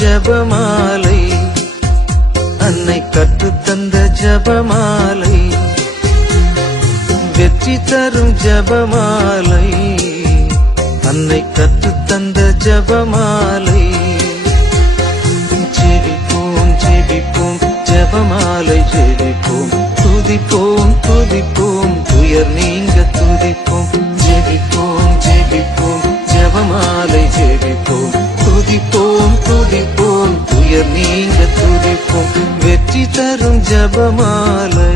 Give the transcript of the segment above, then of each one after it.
ஜபமாலை, அன்னை கற்றுத்தந்த ஜபமாலை, வெற்றி தரும் ஜபமாலை, அன்னை கற்றுத்தந்த ஜபமாலை. ஜெபிப்போம் ஜெபிப்போம் ஜபமாலை ஜெபிப்போம், துதிப்போம் துதிப்போம் துயர் நீங்க துதிப்போம். ஜெபிப்போம் ஜெபிப்போம் ஜபமாலை ஜெபிப்போம், துதிப்போம் துதிப்போம் துயர் நீங்க துதிப்போம். வெற்றி தரும் ஜபமாலை,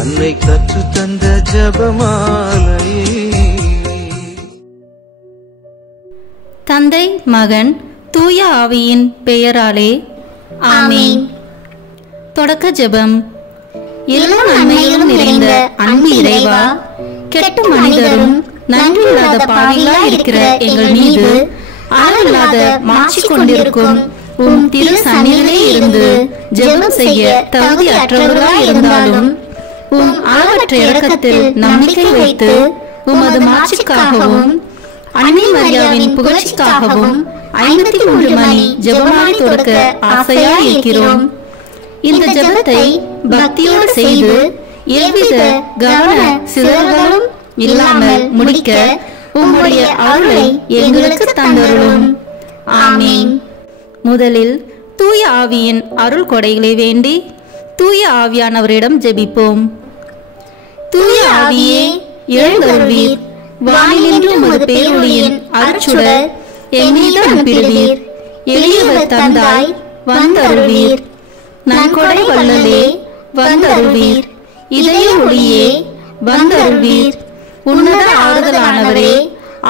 அன்னை கற்று தந்த ஜபமாலை. தந்தை மகன் தூய ஆவியின் பெயராலே ஆமென். தொடக்க ஜெபம். எல்லா நன்மைகளும் நிறைந்த அன்பு இறைவா, கெட்ட மனிதரும் நன்றியில்லாத பாவிகளாய் இருக்கிற எங்கள் மீது அளவில்லாத மாட்சி கொண்டிருக்கும் உம் திரு சந்நிதியிலே இருந்து ஜெபம் செய்ய தகுதி அற்றவர்களாய் இருந்தாலும் உம் அளவற்ற இரக்கத்தில் நம்பிக்கை வைத்து உமது மாட்சிக்காகவும் அன்னை மரியாவின் புகழ்ச்சிக்காகவும் 53 மணி ஜெபமாலை தொடக்க ஆசையாய் இருக்கிறோம். இந்த ஜெபத்தை பக்தியோடு செய்து எவ்வித கவன சிதறல்களும் இல்லாமல் முடிக்க உம்முடைய அருளை எங்களுக்கு தந்தருளும். ஆமென். முதலில் தூய ஆவியின் அருள் கொடைகளை வேண்டி தூய ஆவியானவரிடம் ஜெபிப்போம். தூய ஆவியே எழுந்தருள்வீர், வானிலின்று உமது பேரொளியின் அருட்சுடர் எம்மீது அனுப்பிடுவீர். எளியவர் தந்தாய் வந்தருள்வீர், நன்கொடை வள்ளலே வந்தருள்வீர். இதய ஒளியே வந்தருள்வீர். உன்னத ஆறுதலானவரே,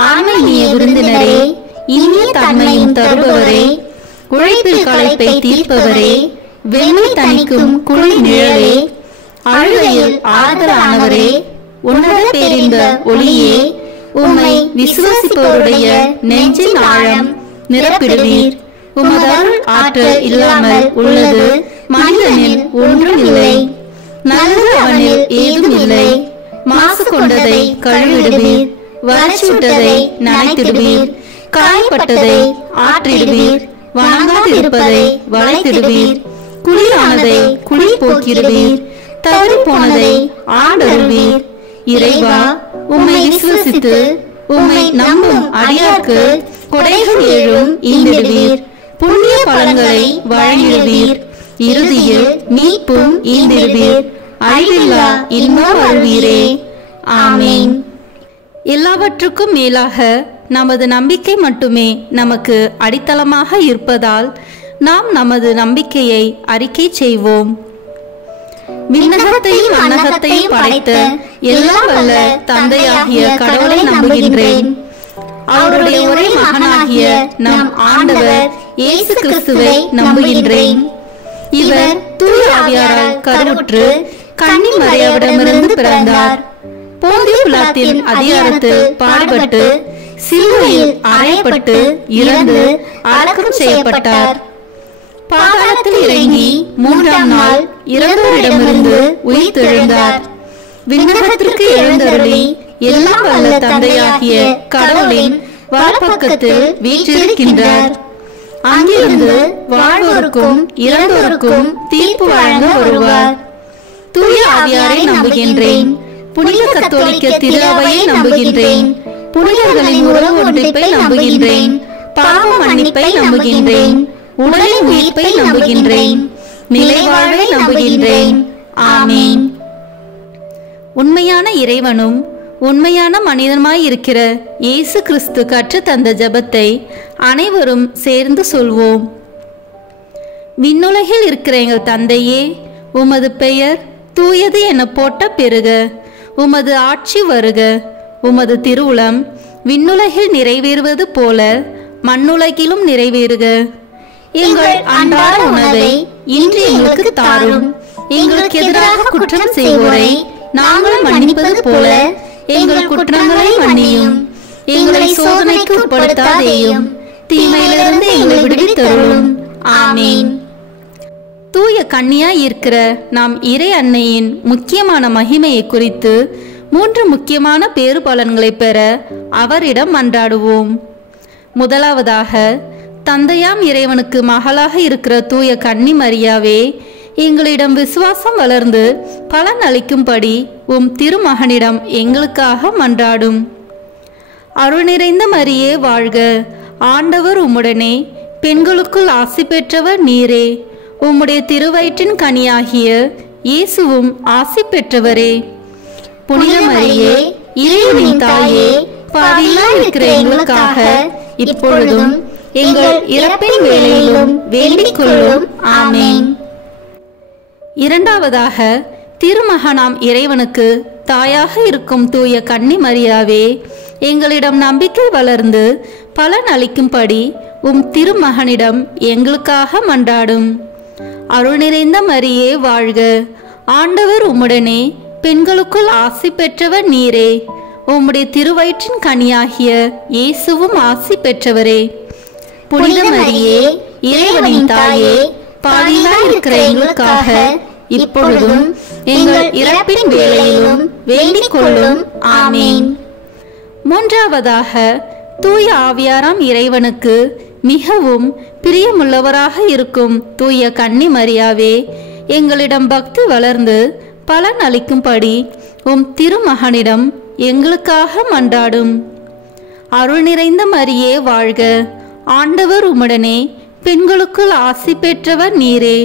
ஆன்மீக விருந்தினரே, இனிய தன்மையும் தருபவரே, உழைப்பில் களைப்பை தீர்ப்பவரே, வெண்மை தணிக்கும் குளிர் நிழலே, அழுகையில் ஆறுதலானவரே, உன்னத பேரின்ப ஒளியே, உம்மை விசுவாசிப்பவருடைய நெஞ்சின் ஆழம் நிரப்பிடுவீர். உமது அருள் ஆற்றல் இல்லாமல் உள்ளது மனிதனில் ஒன்றும் இல்லை, நல்லது அவனில் ஏதும் இல்லை. மாசு கொண்டதை கழுவிடுவீர், வறட்சிவிட்டதை நனைத்திடுவீர், காயப்பட்டதை ஆற்றிடுவீர், வணங்காதிருப்பதை வளைத்திடுவீர், குளிரானதை குளிர் போக்கிடுவீர், தவறி போனதை ஆண்டருள்வீர். இறைவா, உம்மை விசுவசித்து உம்மை நம்பும் அடியார்க்கு கொடைகள் ஏழும் ஈந்திடுவீர், புண்ணிய பலன்களை வழங்கிடுவீர், இறுதியில் மீட்பும் ஈந்திடுவீர், அழிவில்லா இன்பம் அருள்வீரே. ஆமென். எல்லாவற்றுக்கும் மேலாக நமது நம்பிக்கை மட்டுமே நமக்கு அடித்தளமாக இருப்பதால் நாம் நமது நம்பிக்கையை அறிக்கை செய்வோம். விண்ணகத்தையும் மண்ணகத்தையும் படைத்த எல்லாம் வல்ல தந்தையாகிய கடவுளை நம்புகின்றேன். அவருடைய ஒரே மகனாகிய நம் ஆண்டவர் இயேசு கிறிஸ்துவை நம்புகின்றேன். இவர் தூய ஆவியாரால் கருவுற்று கன்னி மரியாவிடமிருந்து பிறந்தார். போந்திய பிலாத்தின் அதிகாரத்தில் பாடுபட்டு சிலுவையில் அறையப்பட்டு இறந்து அடக்கம் செய்யப்பட்டார். பாதாளத்தில் இறங்கி 3ஆம் நாள் இறந்தோரிடமிருந்து உயிர்த்தெழுந்தார். விண்ணகத்திற்கு எழுந்தருளி எல்லாம் வல்ல தந்தையாகிய கடவுளின் வலப்பக்கத்தில் வீற்றிருக்கின்றார். அங்கிருந்து வாழ்வோருக்கும் இறந்தோருக்கும் தீர்ப்பு வழங்க வருவார். தூய ஆவியாரை நம்புகின்றேன். புனித கத்தோலிக்க திரு அவையை நம்புகின்றேன். புனிதர்களின் உறவு ஒன்றிப்பை நம்புகின்றேன். பாவ மன்னிப்பை நம்புகின்றேன். உடலின் உயிர்ப்பை நம்புகின்றேன். நிலைவாழ்வை நம்புகின்றேன். ஆமென். உண்மையான இறைவனும் உண்மையான மனிதனுமாய் இருக்கிற இயேசு கிறிஸ்து கற்று தந்த ஜெபத்தை அனைவரும் சேர்ந்து சொல்வோம். விண்ணுலகில் இருக்கிற எங்கள் தந்தையே, உமது பெயர் தூயது என போட்ட பெருக. உமது ஆட்சி வருக. உமது திருவுளம் விண்ணுலகில் நிறைவேறுவது போல மண்ணுலகிலும் நிறைவேறுக. எங்கள் அன்றாட உணவை இன்று எங்களுக்கு தாரும். எங்களுக்கு எதிராக குற்றம் செய்வோரை நாங்கள் மன்னிப்பது போல எங்கள் குற்றங்களை மன்னியும். எங்களை சோதனைக்கு உட்படுத்தாதேயும், தீமையிலிருந்து எங்களை விடுவித்தருளும். ஆமென். தூய கன்னியாய் இருக்கிற நாம் இறை அன்னையின் முக்கியமான மகிமையை குறித்து 3 முக்கியமான பேறு பலன்களை பெற அவரிடம் மன்றாடுவோம். முதலாவதாக, தந்தையாம் இறைவனுக்கு மகளாக இருக்கிற தூய கன்னி மரியாவே, எங்களிடம் விசுவாசம் வளர்ந்து பலன் அளிக்கும்படி உம் திருமகனிடம் எங்களுக்காக மன்றாடும். அருள் நிறைந்த மரியே வாழ்க, ஆண்டவர் உம்முடனே, பெண்களுக்குள் ஆசி பெற்றவர் நீரே. உம்முடைய திருவயிற்றின் கனியாகிய இயேசுவும் ஆசி பெற்றவரே. புனித மரியே, இறைவனின் தாயே, பாவிகளாய் இருக்கிற எங்களுக்காக இப்பொழுதும் எங்கள் இறப்பின் வேளையிலும் வேண்டிக் கொள்ளும். ஆமென். இரண்டாவதாக, திருமகனாம் இறைவனுக்கு தாயாக இருக்கும் தூய கன்னி மரியாவே, எங்களிடம் நம்பிக்கை வளர்ந்து பலன் அளிக்கும்படி உம் திருமகனிடம் எங்களுக்காக மன்றாடும். அருள் நிறைந்த மரியே வாழ்க, ஆண்டவர் உம்முடனே, பெண்களுக்குள் ஆசி பெற்றவர் நீரே. உம்முடைய திருவயிற்றின் கனியாகிய இயேசுவும் ஆசி பெற்றவரே. புனித மரியே, இறைவனின் தாயே, பாவிகளாய் இருக்கிற எங்களுக்காக இப்பொழுதும் எங்கள் இறப்பின் வேளையிலும் வேண்டிக் கொள்ளும். ஆமென். மூன்றாவதாக, தூய ஆவியாராம் இறைவனுக்கு மிகவும் பிரியமுள்ளவராக இருக்கும் தூய கன்னி மரியாவே, எங்களிடம் பக்தி வளர்ந்து பலன் அளிக்கும்படி உம் திருமகனிடம் எங்களுக்காக மன்றாடும். அருள் நிறைந்த மரியே வாழ்க, ஆண்டவர் உம்முடனே, பெண்களுக்குள் ஆசி பெற்றவர் நீரே.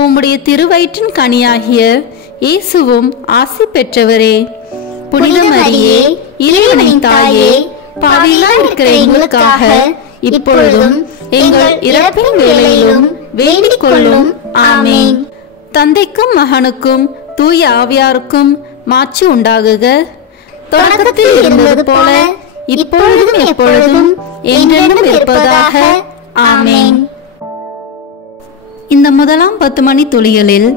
உம்முடைய திருவயிற்றின் கனியாகிய இயேசுவும் ஆசி பெற்றவரே. புனித மரியே, இறைவனின் தாயே, பாவிகளாய் இருக்கிற எங்களுக்காக இப்பொழுதும் எங்கள் இறப்பின் வேளையிலும் வேண்டிக் கொள்ளும். ஆமென். தந்தைக்கும் மகனுக்கும் தூய ஆவியாருக்கும் மாட்சி உண்டாகுக. தொடக்கத்தில் இருந்தது போல இப்பொழுதும் எப்பொழுதும் என்றென்றும் இருப்பதாக. ஆமென். இந்த முதலாம் 10 மணி துளிகளில்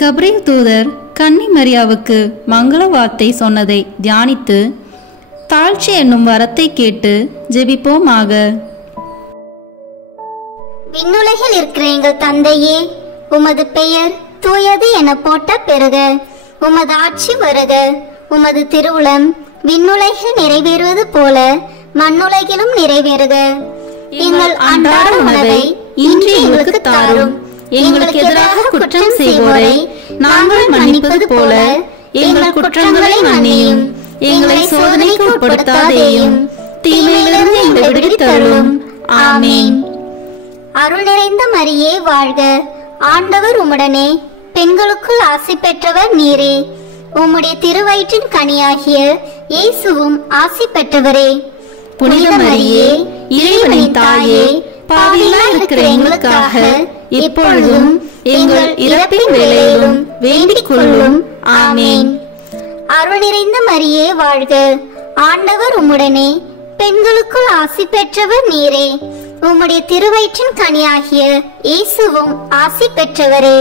கப்ரியேல் தூதர் கன்னி மரியாவுக்கு மங்கள வார்த்தை சொன்னதை தியானித்து தாழ்ச்சி என்னும் வரத்தை கேட்டு ஜெபிப்போமாக. விண்ணுலகில் இருக்கிற எங்கள் தந்தையே, உமது பெயர் தூயது என போட்ட பெறுக. உமது ஆட்சி வருக. உமது திருவுளம் விண்ணுலகில் நிறைவேறுவது போல மண்ணுலகிலும் நிறைவேறுக. எங்கள் அன்றாட உணவை இன்று எங்களுக்கு தாரும். எங்களுக்கு எதிராக குற்றம் செய்வோரை நாங்கள் மன்னிப்பது போல எங்கள் குற்றங்களை மன்னியும். எங்களை சோதனைக்கு உட்படுத்தாதேயும், தீமையிலிருந்து எங்களை விடுவித்தருளும். ஆமென். அருள் நிறைந்த மரியே வாழ்க, ஆண்டவர் உம்முடனே, பெண்களுக்குள் ஆசி பெற்றவர் நீரே. உம்முடைய திருவயிற்றின் கனியாகிய இயேசுவும் ஆசி பெற்றவரே. புனித மரியே, இறைவனின் தாயே, பாவிகளாய் இருக்கிற எங்களுக்காக இப்பொழுதும் எங்கள் இறப்பின் வேளையிலும் வேண்டிக் கொள்ளும். ஆமென். அருள் நிறைந்த மரியே வாழ்க, ஆண்டவர் உம்முடனே, பெண்களுக்குள் ஆசி பெற்றவர் நீரே. உம்முடைய திருவயிற்றின் கனியாகிய இயேசுவும் ஆசி பெற்றவரே.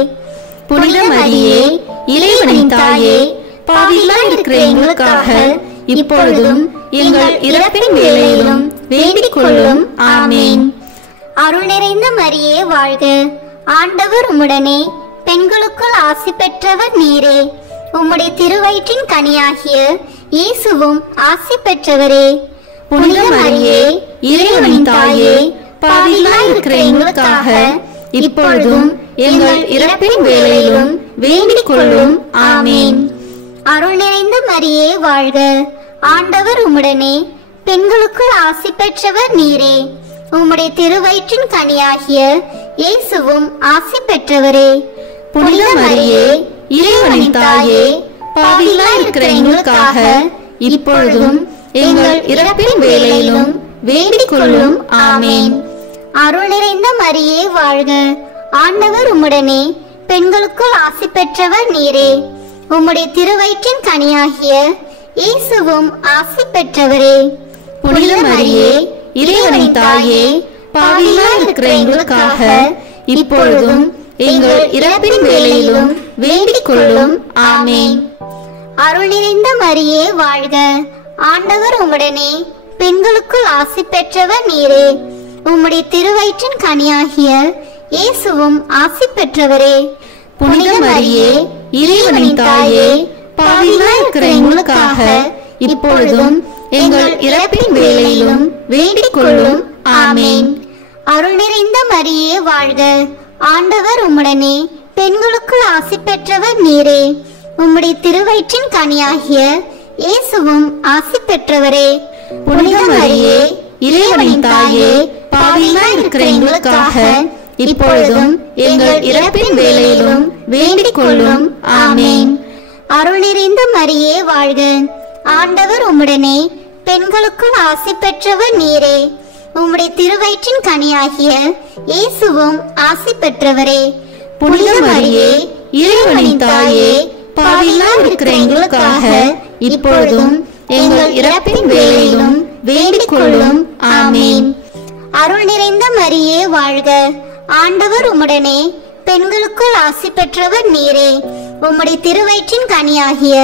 புனித மரியே, இறைவனின் தாயே, பாவிகளாய் இருக்கிற எங்களுக்காக இப்பொழுதும் எங்கள் இறப்பின் வேளையிலும் வேண்டிக் கொள்ளும். ஆமென். அருள் நிறைந்த மரியே வாழ்க, ஆண்டவர் உம்முடனே, பெண்களுக்குள் ஆசி பெற்றவர் நீரே. உம்முடைய திருவயிற்றின் கனியாகிய இயேசுவும் ஆசி பெற்றவரே. புனித மரியே, இறைவனின் தாயே, பாவிகளாய் இருக்கிற எங்களுக்காக இப்பொழுதும் எங்கள் இறப்பின் வேளையிலும் வேண்டிக் கொள்ளும். ஆமென். அருள் நிறைந்த மரியே வாழ்க, ஆண்டவர் உம்முடனே, பெண்களுக்குள் ஆசி பெற்றவர் நீரே. உம்முடைய திருவயிற்றின் கனியாகிய இயேசுவும் ஆசி பெற்றவரே. புனித மரியே, இறைவனின் தாயே, பாவிகளாய் இருக்கிற எங்களுக்காக இப்பொழுதும் எங்கள் இறப்பின் வேளையிலும் வேண்டிக் கொள்ளும். ஆமென். அருள் நிறைந்த மரியே வாழ்க, ஆண்டவர் உம்முடனே, பெண்களுக்குள் ஆசி பெற்றவர் நீரே. உம்முடைய திருவயிற்றின் கனியாகிய இயேசுவும் ஆசி பெற்றவரே. புனித மரியே, இறைவனின் தாயே, பாவிகளாய் இருக்கிற எங்களுக்காக இப்பொழுதும் எங்கள் இறப்பின் வேளையிலும் வேண்டிக் கொள்ளும். ஆமென். அருள் நிறைந்த மரியே வாழ்க, ஆண்டவர் உம்முடனே, பெண்களுக்குள் ஆசி பெற்றவர் நீரே. உம்முடைய திருவயிற்றின் கனியாகிய இயேசுவும் ஆசி பெற்றவரே. புனித மரியே, இறைவனின் தாயே, பாவிகளாய் இருக்கிற எங்களுக்காக இப்பொழுதும் எங்கள் இறப்பின் வேளையிலும் வேண்டிக் கொள்ளும். ஆமென். அருள் நிறைந்த மரியே வாழ்க, ஆண்டவர் உம்முடனே, பெண்களுக்குள் ஆசி பெற்றவர் நீரே. உம்முடைய திருவயிற்றின் கனியாகிய இயேசுவும் ஆசி பெற்றவரே. புனித மரியே, இறைவனின் தாயே, பாவிகளாய் இருக்கிற எங்களுக்காக இப்பொழுதும் எங்கள் இறப்பின் வேளையிலும் வேண்டிக் கொள்ளும். ஆமேன். அருள் நிறைந்த மரியே வாழ்க, ஆண்டவர் உம்முடனே, பெண்களுக்குள் ஆசி பெற்றவர் நீரே. உம்முடைய திருவயிற்றின் கனியாகிய இயேசுவும் ஆசி பெற்றவரே. புனித மரியே, இறைவனின் தாயே, பாவிகளாய் இருக்கிற எங்களுக்காக இப்பொழுதும் எங்கள் இறப்பின் வேளையிலும் வேண்டிக் கொள்ளும். ஆமேன். அருள் நிறைந்த மரியே வாழ்க, ஆண்டவர் உம்முடனே, பெண்களுக்குள் ஆசி பெற்றவர் நீரே. உம்முடைய திருவயிற்றின் கனியாகிய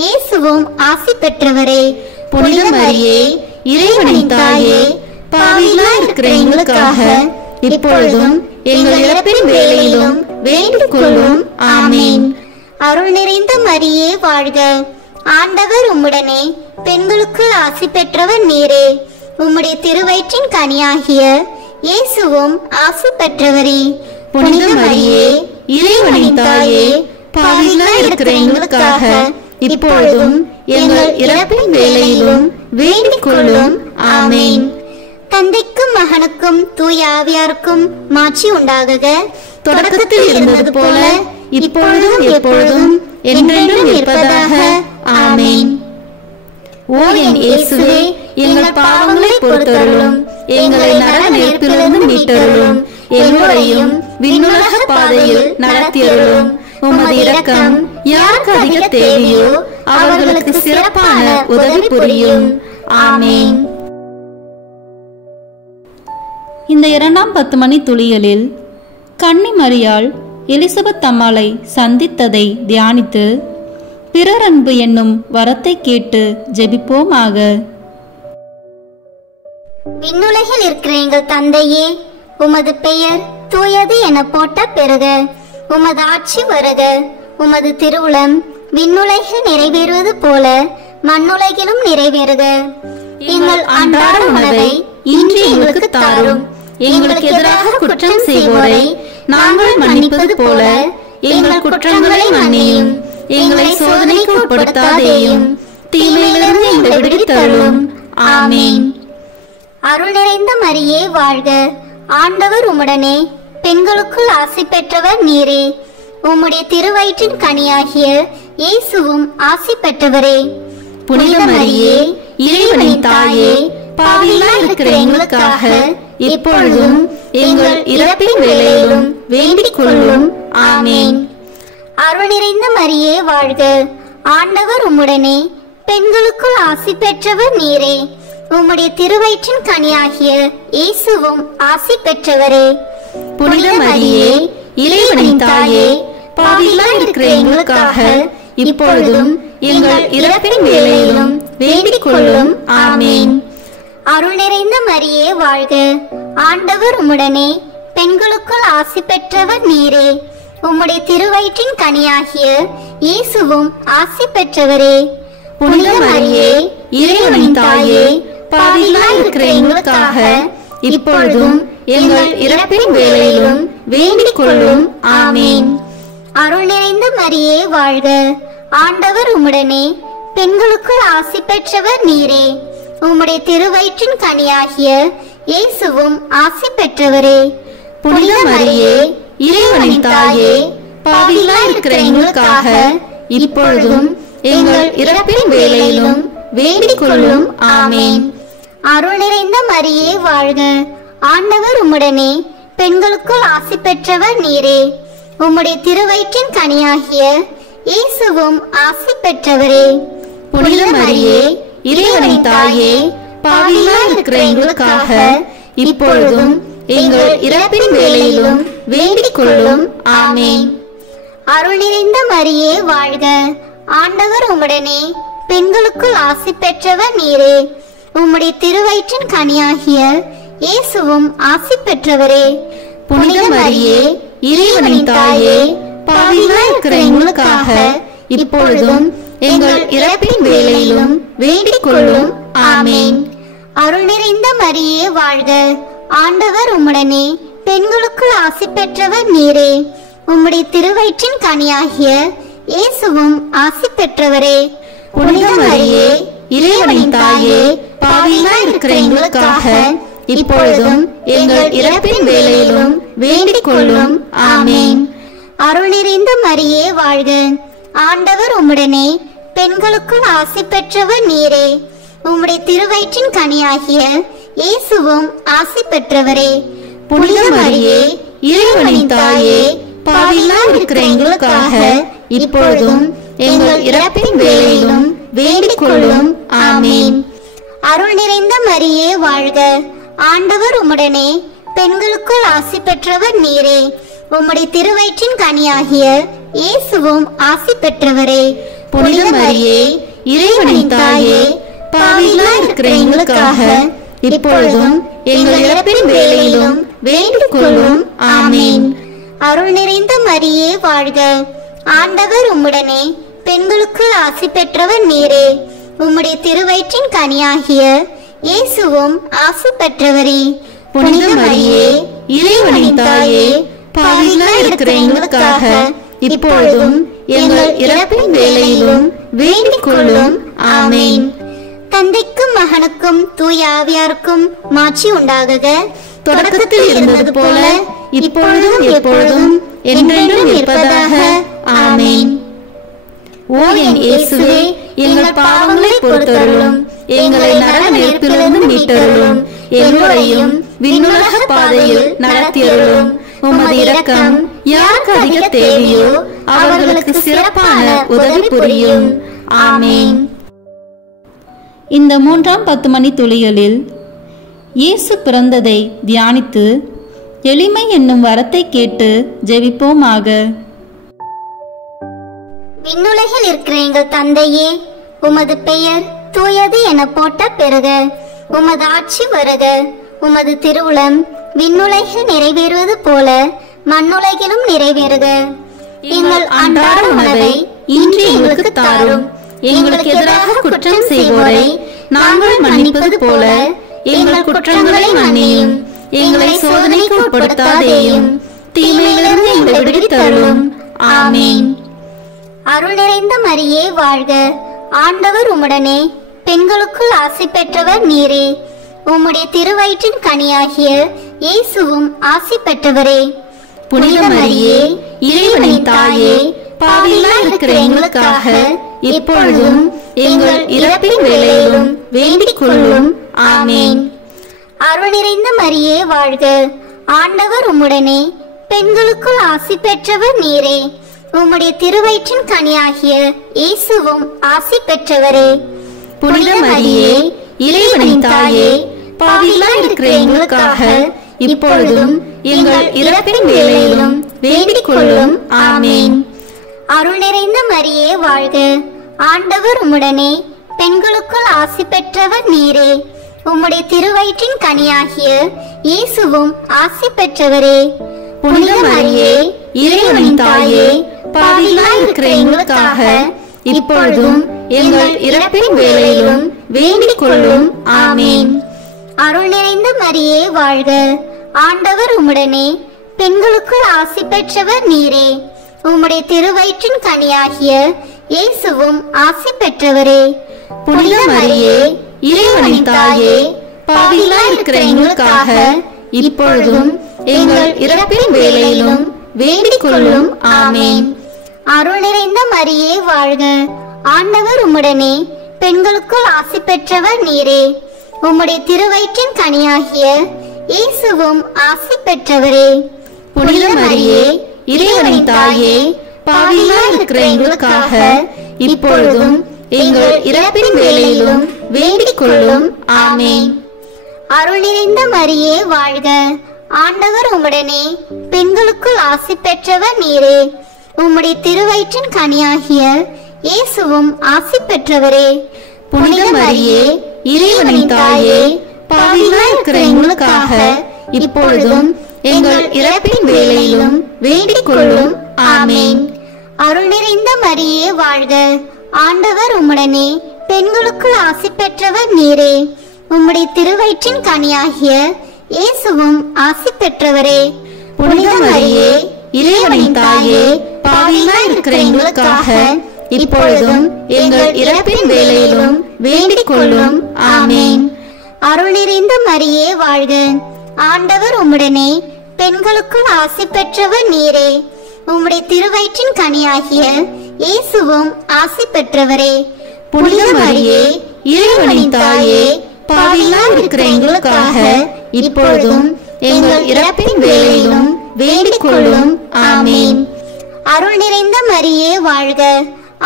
இயேசுவும் ஆசி பெற்றவரே. புனித மரியே, இறைவனின் தாயே, பாவிகளாய் இருக்கிற எங்களுக்காக இப்பொழுதும் எங்கள் இறப்பின் வேளையிலும் வேண்டிக் கொள்ளும். ஆமேன். அருள் நிறைந்த மரியே வாழ்க, ஆண்டவர் உம்முடனே, பெண்களுக்குள் ஆசி பெற்றவர் நீரே. உம்முடைய திருவயிற்றின் கனியாகிய இயேசுவும் ஆசி பெற்றவரே. புனித மரியே, இறைவனின் தாயே, பாவிகளாய் இருக்கிற எங்களுக்காக இப்பொழுதும் எங்கள் இறப்பின் வேளையிலும் வேண்டிக் கொள்ளும். ஆமேன். தந்தைக்கும் மகனுக்கும் தூய ஆவியாருக்கும் மாட்சி உண்டாகுக. தொடக்கத்தில் இருந்தது போல இப்பொழுதும் எப்பொழுதும் என்றென்றும் இருப்பதாக. ஆமேன். ஓ என் இயேசுவே, எங்கள் பாவங்களை பொறுத்தருளும், எங்களை நரக நெருப்பிலிருந்து மீட்டருளும், எல்லோரையும் விண்ணுலக பாதையில் நடத்தியருளும். உமது இரக்கம் யாருக்கு அதிக தேவையோ அவர்களுக்கு சிறப்பான உதவி புரியும். ஆமேன். இந்த 2ஆம் 10 மணி துளிகளில் கன்னி மரியாள் எலிசபெத் அம்மாளை சந்தித்ததை தியானித்து பிறர் அன்பு என்னும் வரத்தை கேட்டு ஜெபிப்போமாக. விண்ணுலகில் இருக்கிற எங்கள் தந்தையே, உமது பெயர் தூயது என போட்ட பெறுக. உமது ஆட்சி வருக. உமது திருவுளம் விண்ணுலகில் நிறைவேறுவது போல மண்ணுலகிலும் நிறைவேறுக. எங்கள் அன்றாட உணவை இன்று எங்களுக்கு தாரும். எங்களுக்கு எதிராக குற்றம் செய்வோரை நாங்கள் மன்னிப்பது போல எங்கள் குற்றங்களை மன்னியும். எங்களை சோதனைக்கு உட்படுத்தாதேயும், தீமையிலிருந்து எங்களை விடுவித்தருளும். ஆமேன். அருள் நிறைந்த மரியே வாழ்க, ஆண்டவர் உம்முடனே, பெண்களுக்குள் ஆசி பெற்றவர் நீரே. உம்முடைய திருவயிற்றின் கனியாகிய இயேசுவும் ஆசி பெற்றவரே. புனித மரியே, இறைவனின் தாயே, பாவிகளாய் இருக்கிற எங்களுக்காக இப்பொழுதும் எங்கள் இறப்பின் வேளையிலும் வேண்டிக் கொள்ளும். ஆமேன். அருள் நிறைந்த மரியே வாழ்க, ஆண்டவர் உம்முடனே, பெண்களுக்குள் ஆசி பெற்றவர் நீரே. உம்முடைய திருவயிற்றின் கனியாகிய இயேசுவும் ஆசி பெற்றவரே. புனித மரியே, இறைவனின் தாயே, பாவிகளாய் இருக்கிற எங்களுக்காக இப்பொழுதும் எங்கள் இறப்பின் வேளையிலும் வேண்டிக் கொள்ளும். ஆமேன். அருள் நிறைந்த மரியே வாழ்க, ஆண்டவர் உம்முடனே, பெண்களுக்குள் ஆசி பெற்றவர் நீரே. உம்முடைய திருவயிற்றின் கனியாகிய இயேசுவும் ஆசி பெற்றவரே. புனித மரியே, இறைவனின் தாயே, பாவிகளாய் இருக்கிற எங்களுக்காக இப்பொழுதும் எங்கள் இறப்பின் வேளையிலும் வேண்டிக் கொள்ளும். ஆமேன். அருள் நிறைந்த மரியே வாழ்க, ஆண்டவர் உம்முடனே, பெண்களுக்குள் ஆசி பெற்றவர் நீரே. உம்முடைய திருவயிற்றின் கனியாகிய இயேசுவும் ஆசி பெற்றவரே. புனித மரியே, இறைவனின் தாயே, பாவிகளாய் இருக்கிற எங்களுக்காக இப்பொழுதும் எங்கள் இறப்பின் வேளையிலும் வேண்டிக் கொள்ளும். ஆமேன். அருள் நிறைந்த மரியே வாழ்க, ஆண்டவர் உம்முடனே, பெண்களுக்குள் ஆசி பெற்றவர் நீரே. உம்முடைய திருவயிற்றின் கனியாகிய இயேசுவும் ஆசி பெற்றவரே. புனித மரியே, இறைவனின் தாயே, பாவிகளாய் இருக்கிற எங்களுக்காக இப்பொழுதும் எங்கள் இறப்பின் வேளையிலும் வேண்டிக் கொள்ளும். ஆமேன். அருள் நிறைந்த மரியே வாழ்க, ஆண்டவர் உம்முடனே, பெண்களுக்குள் ஆசி பெற்றவர் நீரே. உம்முடைய திருவயிற்றின் கனியாகிய இயேசுவும் ஆசி பெற்றவரே. புனித மரியே, இறைவனின் தாயே, பாவிகளாய் இருக்கிற எங்களுக்காக இப்பொழுதும் எங்கள் இறப்பின் வேளையிலும் வேண்டிக் கொள்ளும். ஆமேன். அருள் நிறைந்த மரியே வாழ்க, ஆண்டவர் உம்முடனே பெண்களுக்குள் ஆசி பெற்றவர் நீரே. உம்முடைய திருவயிற்றின் கனியாகிய இயேசுவும் ஆசி பெற்றவரே. புனித மரியே, இறைவனின் தாயே, பாவிகளாய் இருக்கிற எங்களுக்காக இப்பொழுதும் எங்கள் இறப்பின் வேளையிலும் வேண்டிக் கொள்ளும். ஆமேன். அருள் நிறைந்த மரியே வாழ்க. ஆண்டவர் உம்முடனே பெண்களுக்குள் ஆசி பெற்றவர் நீரே. உம்முடைய திருவயிற்றின் கனியாகிய இயேசுவும் ஆசி பெற்றவரே. புனித மரியே, இறைவனின் தாயே, பாவிகளாய் இருக்கிற எங்களுக்காக இப்பொழுதும் எங்கள் இறப்பின் வேளையிலும் வேண்டிக் கொள்ளும். ஆமேன். அருள் நிறைந்த மரியே வாழ்க. ஆண்டவர் உம்முடனே பெண்களுக்குள் ஆசி பெற்றவர் நீரே. உம்முடைய திருவயிற்றின் கனியாகிய இயேசுவும் ஆசி பெற்றவரே. புனித மரியே, இறைவனின் தாயே, பாவிகளாய் இருக்கிற எங்களுக்காக இப்பொழுதும் எங்கள் இறப்பின் வேளையிலும் வேண்டிக் கொள்ளும். ஆமேன். அருள் நிறைந்த மரியே வாழ்க. ஆண்டவர் உம்முடனே பெண்களுக்குள் ஆசி பெற்றவர் நீரே. உம்முடைய திருவயிற்றின் கனியாகிய இயேசுவும் ஆசி பெற்றவரே. புனித மரியே, இறைவனின் தாயே, பாவிகளாய் இருக்கிற எங்களுக்காக இப்பொழுதும் எங்கள் இறப்பின் வேளையிலும் வேண்டிக் கொள்ளும். ஆமேன். தந்தைக்கும் மகனுக்கும் தூய ஆவியாருக்கும் மாட்சி உண்டாகுக. தொடக்கத்தில் இருந்தது போல இப்பொழுதும் எப்பொழுதும் என்றென்றும் இருப்பதாக. ஆமேன். ஓ என் இயேசுவே, எங்கள் பாவங்களை பொறுத்தருளும், எங்களை நரக நெருப்பிலிருந்து மீட்டருளும், எல்லோரையும் விண்ணுலக பாதையில் நடத்தியருளும். உமது இரக்கம் யாருக்கு அதிக தேவையோ அவர்களுக்கு சிறப்பான உதவி புரியும். ஆமேன். இந்த 3ஆம் 10 மணி துளிகளில் இயேசு பிறந்ததை தியானித்து எளிமை என்னும் வரத்தை கேட்டு ஜெபிப்போமாக. விண்ணுலகில் இருக்கிற எங்கள் தந்தையே, உமது பெயர் தூயது என போட்ட பெறுக. உமது ஆட்சி வருக. உமது திருவுளம் விண்ணுலகில் நிறைவேறுவது போல மண்ணுலகிலும் நிறைவேறுக. எங்கள் அன்றாட உணவை இன்று எங்களுக்கு தாரும். எங்களுக்கு எதிராக குற்றம் செய்வோரை நாங்கள் மன்னிப்பது போல எங்கள் குற்றங்களை மன்னியும். எங்களை சோதனைக்கு உட்படுத்தாதேயும், தீமையிலிருந்து எங்களை விடுவித்தருளும். ஆமேன். அருள் நிறைந்த மரியே வாழ்க. ஆண்டவர் உம்முடனே பெண்களுக்குள் ஆசி பெற்றவர் நீரே. உம்முடைய திருவயிற்றின் கனியாகிய இயேசுவும் ஆசி பெற்றவரே. புனித மரியே, இறைவனின் தாயே, பாவிகளாய் இருக்கிற எங்களுக்காக இப்பொழுதும் எங்கள் இறப்பின் வேளையிலும் வேண்டிக் கொள்ளும். ஆமேன். அருள் நிறைந்த மரியே வாழ்க. ஆண்டவர் உம்முடனே பெண்களுக்குள் ஆசி பெற்றவர் நீரே. உம்முடைய திருவயிற்றின் கனியாகிய இயேசுவும் ஆசி பெற்றவரே. புனித மரியே, இறைவனின் தாயே, பாவிகளாய் இருக்கிற எங்களுக்காக இப்பொழுதும் எங்கள் இறப்பின் வேளையிலும் வேண்டிக் கொள்ளும். ஆமேன். அருள் நிறைந்த மரியே வாழ்க. ஆண்டவர் உம்முடனே பெண்களுக்குள் ஆசி பெற்றவர் நீரே. உம்முடைய திருவயிற்றின் கனியாகிய இயேசுவும் ஆசி பெற்றவரே. புனித மரியே, இறைவனின் தாயே, பாவிகளாய் இருக்கிற எங்களுக்காக இப்பொழுதும் எங்கள் இறப்பின் வேளையிலும் வேண்டிக் கொள்ளும். ஆமேன். அருள் நிறைந்த மரியே வாழ்க. ஆண்டவர் உம்முடனே பெண்களுக்குள் ஆசி பெற்றவர் நீரே. உம்முடைய திருவயிற்றின் கனியாகிய இயேசுவும் ஆசி பெற்றவரே. புனித மரியே, இறைவனின் தாயே, பாவிகளாய் இருக்கிற எங்களுக்காக இப்பொழுதும் எங்கள் இறப்பின் வேளையிலும் வேண்டிக் கொள்ளும். ஆமேன். அருள் நிறைந்த மரியே வாழ்க. ஆண்டவர் உம்முடனே பெண்களுக்குள் ஆசி பெற்றவர் நீரே. உம்முடைய திருவயிற்றின் கனியாகிய இயேசுவும் ஆசி பெற்றவரே. புனித மரியே, இறைவனின் தாயே, பாவிகளாய் இருக்கிற எங்களுக்காக இப்பொழுதும் எங்கள் இறப்பின் வேளையிலும் வேண்டிக் கொள்ளும். ஆமேன். அருள் நிறைந்த மரியே வாழ்க. ஆண்டவர் உம்முடனே பெண்களுக்குள் ஆசி பெற்றவர் நீரே. உம்முடைய திருவயிற்றின் கனியாகிய இயேசுவும் ஆசி பெற்றவரே. புனித மரியே, இறைவனின் தாயே, பாவிகளாய் இருக்கிற எங்களுக்காக இப்பொழுதும் எங்கள் இறப்பின் வேளையிலும் வேண்டிக் கொள்ளும். ஆமேன். அருள் நிறைந்த மரியே வாழ்க. ஆண்டவர் உம்முடனே பெண்களுக்குள் ஆசி பெற்றவர் நீரே. உம்முடைய திருவயிற்றின் கனியாகிய இயேசுவும் ஆசி பெற்றவரே. புனித மரியே, இறைவனின் தாயே, பாவிகளாய் இருக்கிற எங்களுக்காக இப்பொழுதும் எங்கள் இறப்பின் வேளையிலும் வேண்டிக் கொள்ளும். ஆமேன். அருள் நிறைந்த மரியே வாழ்க. ஆண்டவர் உம்முடனே, பெண்களுக்குள் ஆசி பெற்றவர் நீரே. உம்முடைய திருவயிற்றின் கனியாகிய இயேசுவும் ஆசி பெற்றவரே. புனித மரியே, இறைவனின் தாயே, பாவிகளாய் இருக்கிற எங்களுக்காக இப்பொழுதும் எங்கள் இறப்பின் வேளையிலும் வேண்டிக் கொள்ளும். ஆமேன். அருள் நிறைந்த மரியே வாழ்க.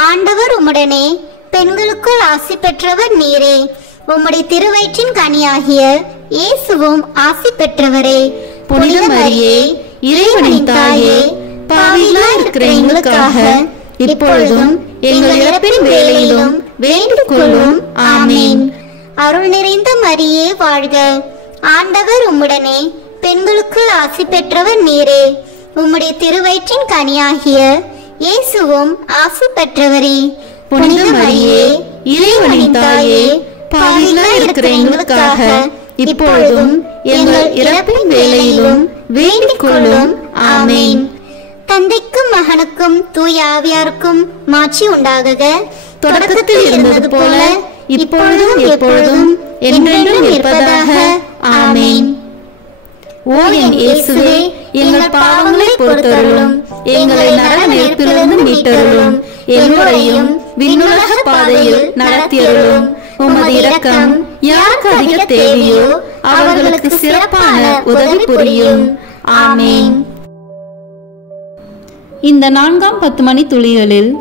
ஆண்டவர் உம்முடனே, பெண்களுக்குள் ஆசி பெற்றவர் நீரே. உம்முடைய திருவயிற்றின் கனியாகிய இயேசுவும் ஆசி பெற்றவரே. புனித மரியே, இறைவனின் தாயே, பாவிகளாய் இருக்கிற எங்களுக்காக இப்பொழுதும் எங்கள் இறப்பின் வேளையிலும் வேண்டிக் கொள்ளும். ஆமேன். அருள் நிறைந்த மரியே வாழ்க. ஆண்டவர் உம்முடனே, பெண்களுக்குள் ஆசி பெற்றவர் நீரே. உம்முடைய திருவயிற்றின் கனியாகிய இயேசுவும் ஆசி பெற்றவரே. புனித மரியே, இறைவனின் தாயே, பாவிகளாய் இருக்கிற எங்களுக்காக இப்பொழுதும் எங்கள் இறப்பின் வேளையிலும் வேண்டிக் கொள்ளும். ஆமேன். தந்தைக்கும் மகனுக்கும் தூய ஆவியாருக்கும் மாட்சி உண்டாகுக. தொடக்கத்தில் இருந்தது போல இப்பொழுதும் எப்பொழுதும் என்றென்றும் இருப்பதாக. ஆமேன். ஓ என் இயேசுவே, எங்கள் பாவங்களை பொறுத்தருளும், எங்களை நரக நெருப்பிலிருந்து மீட்டருளும், எல்லோரையும் விண்ணுலக பாதையில் நடத்தியருளும். உமது இரக்கம் யாருக்கு அதிக தேவையோ அவர்களுக்கு சிறப்பான உதவி புரியும். ஆமேன். இந்த 4ஆம் 10 மணி துளிகளில்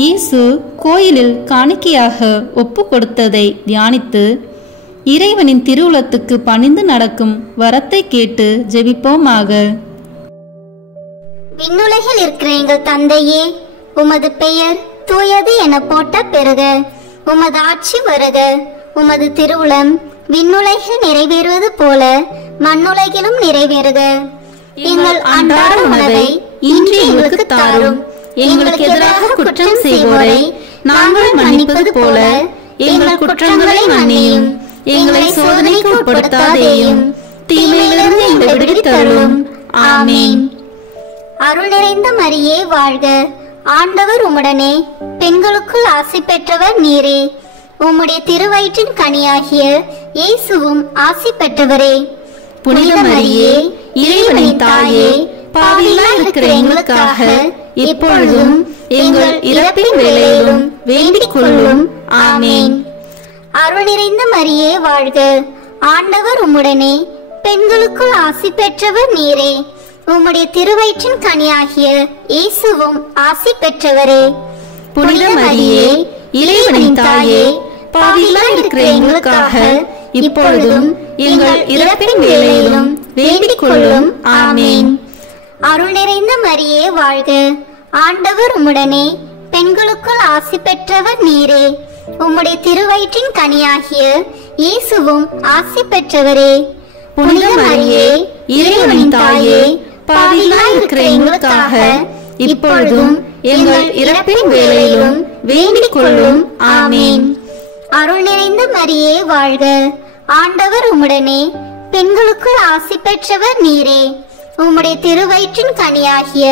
இயேசு கோயிலில் காணிக்கையாக ஒப்பு கொடுத்ததை தியானித்து இறைவனின் திருவுளத்துக்கு பணிந்து நடக்கும் வரத்தை கேட்டு ஜெபிப்போமாக. விண்ணுலகில் இருக்கிற எங்கள் தந்தையே, உமது பெயர் தூயது என போட்ட பெறுக. உமது ஆட்சி வருக. உமது திருவுளம் விண்ணுலகில் நிறைவேறுவது போல மண்ணுலகிலும் நிறைவேறுக. எங்கள் அன்றாட உணவை இன்று எங்களுக்கு தாரும். எங்களுக்கு எதிராக குற்றம் செய்வோரை நாங்கள் மன்னிப்பது போல எங்கள் குற்றங்களை மன்னியும். எங்களை சோதனைக்கு உட்படுத்தாதேயும், தீமையிலிருந்து எங்களை விடுவித்தருளும். ஆமேன். அருள் நிறைந்த மரியே வாழ்க. ஆண்டவர் உம்முடனே, பெண்களுக்குள் ஆசி பெற்றவர் நீரே. உம்முடைய திருவயிற்றின் கனியாகிய இயேசுவும் ஆசி பெற்றவரே. புனித மரியே, இறைவனின் தாயே, பாவிகளாய் இருக்கிற எங்களுக்காக இப்பொழுதும் எங்கள் இறப்பின் வேளையிலும் வேண்டிக் கொள்ளும். ஆமேன். அருள் நிறைந்த மரியே வாழ்க. ஆண்டவர் உம்முடனே, பெண்களுக்குள் ஆசி பெற்றவர் நீரே. உம்முடைய திருவயிற்றின் கனியாகிய இயேசுவும் ஆசி பெற்றவரே. புனித மரியே, இறைவனின் தாயே, பாவிகளாய் இருக்கிற எங்களுக்காக இப்பொழுதும் எங்கள் இறப்பின் வேளையிலும் வேண்டிக் கொள்ளும். ஆமேன். அருள் நிறைந்த மரியே வாழ்க. ஆண்டவர் உம்முடனே, பெண்களுக்குள் ஆசி பெற்றவர் நீரே. உம்முடைய திருவயிற்றின் கனியாகிய இயேசுவும் ஆசி பெற்றவரே. புனித மரியே, இறைவனின் தாயே, பாவிகளாய் இருக்கிற எங்களுக்காக இப்பொழுதும் எங்கள் இறப்பின் வேளையிலும் வேண்டிக் கொள்ளும். ஆமேன். அருள் நிறைந்த மரியே வாழ்க. ஆண்டவர் உம்முடனே, பெண்களுக்குள் ஆசி பெற்றவர் நீரே. உம்முடைய திருவயிற்றின் கனியாகிய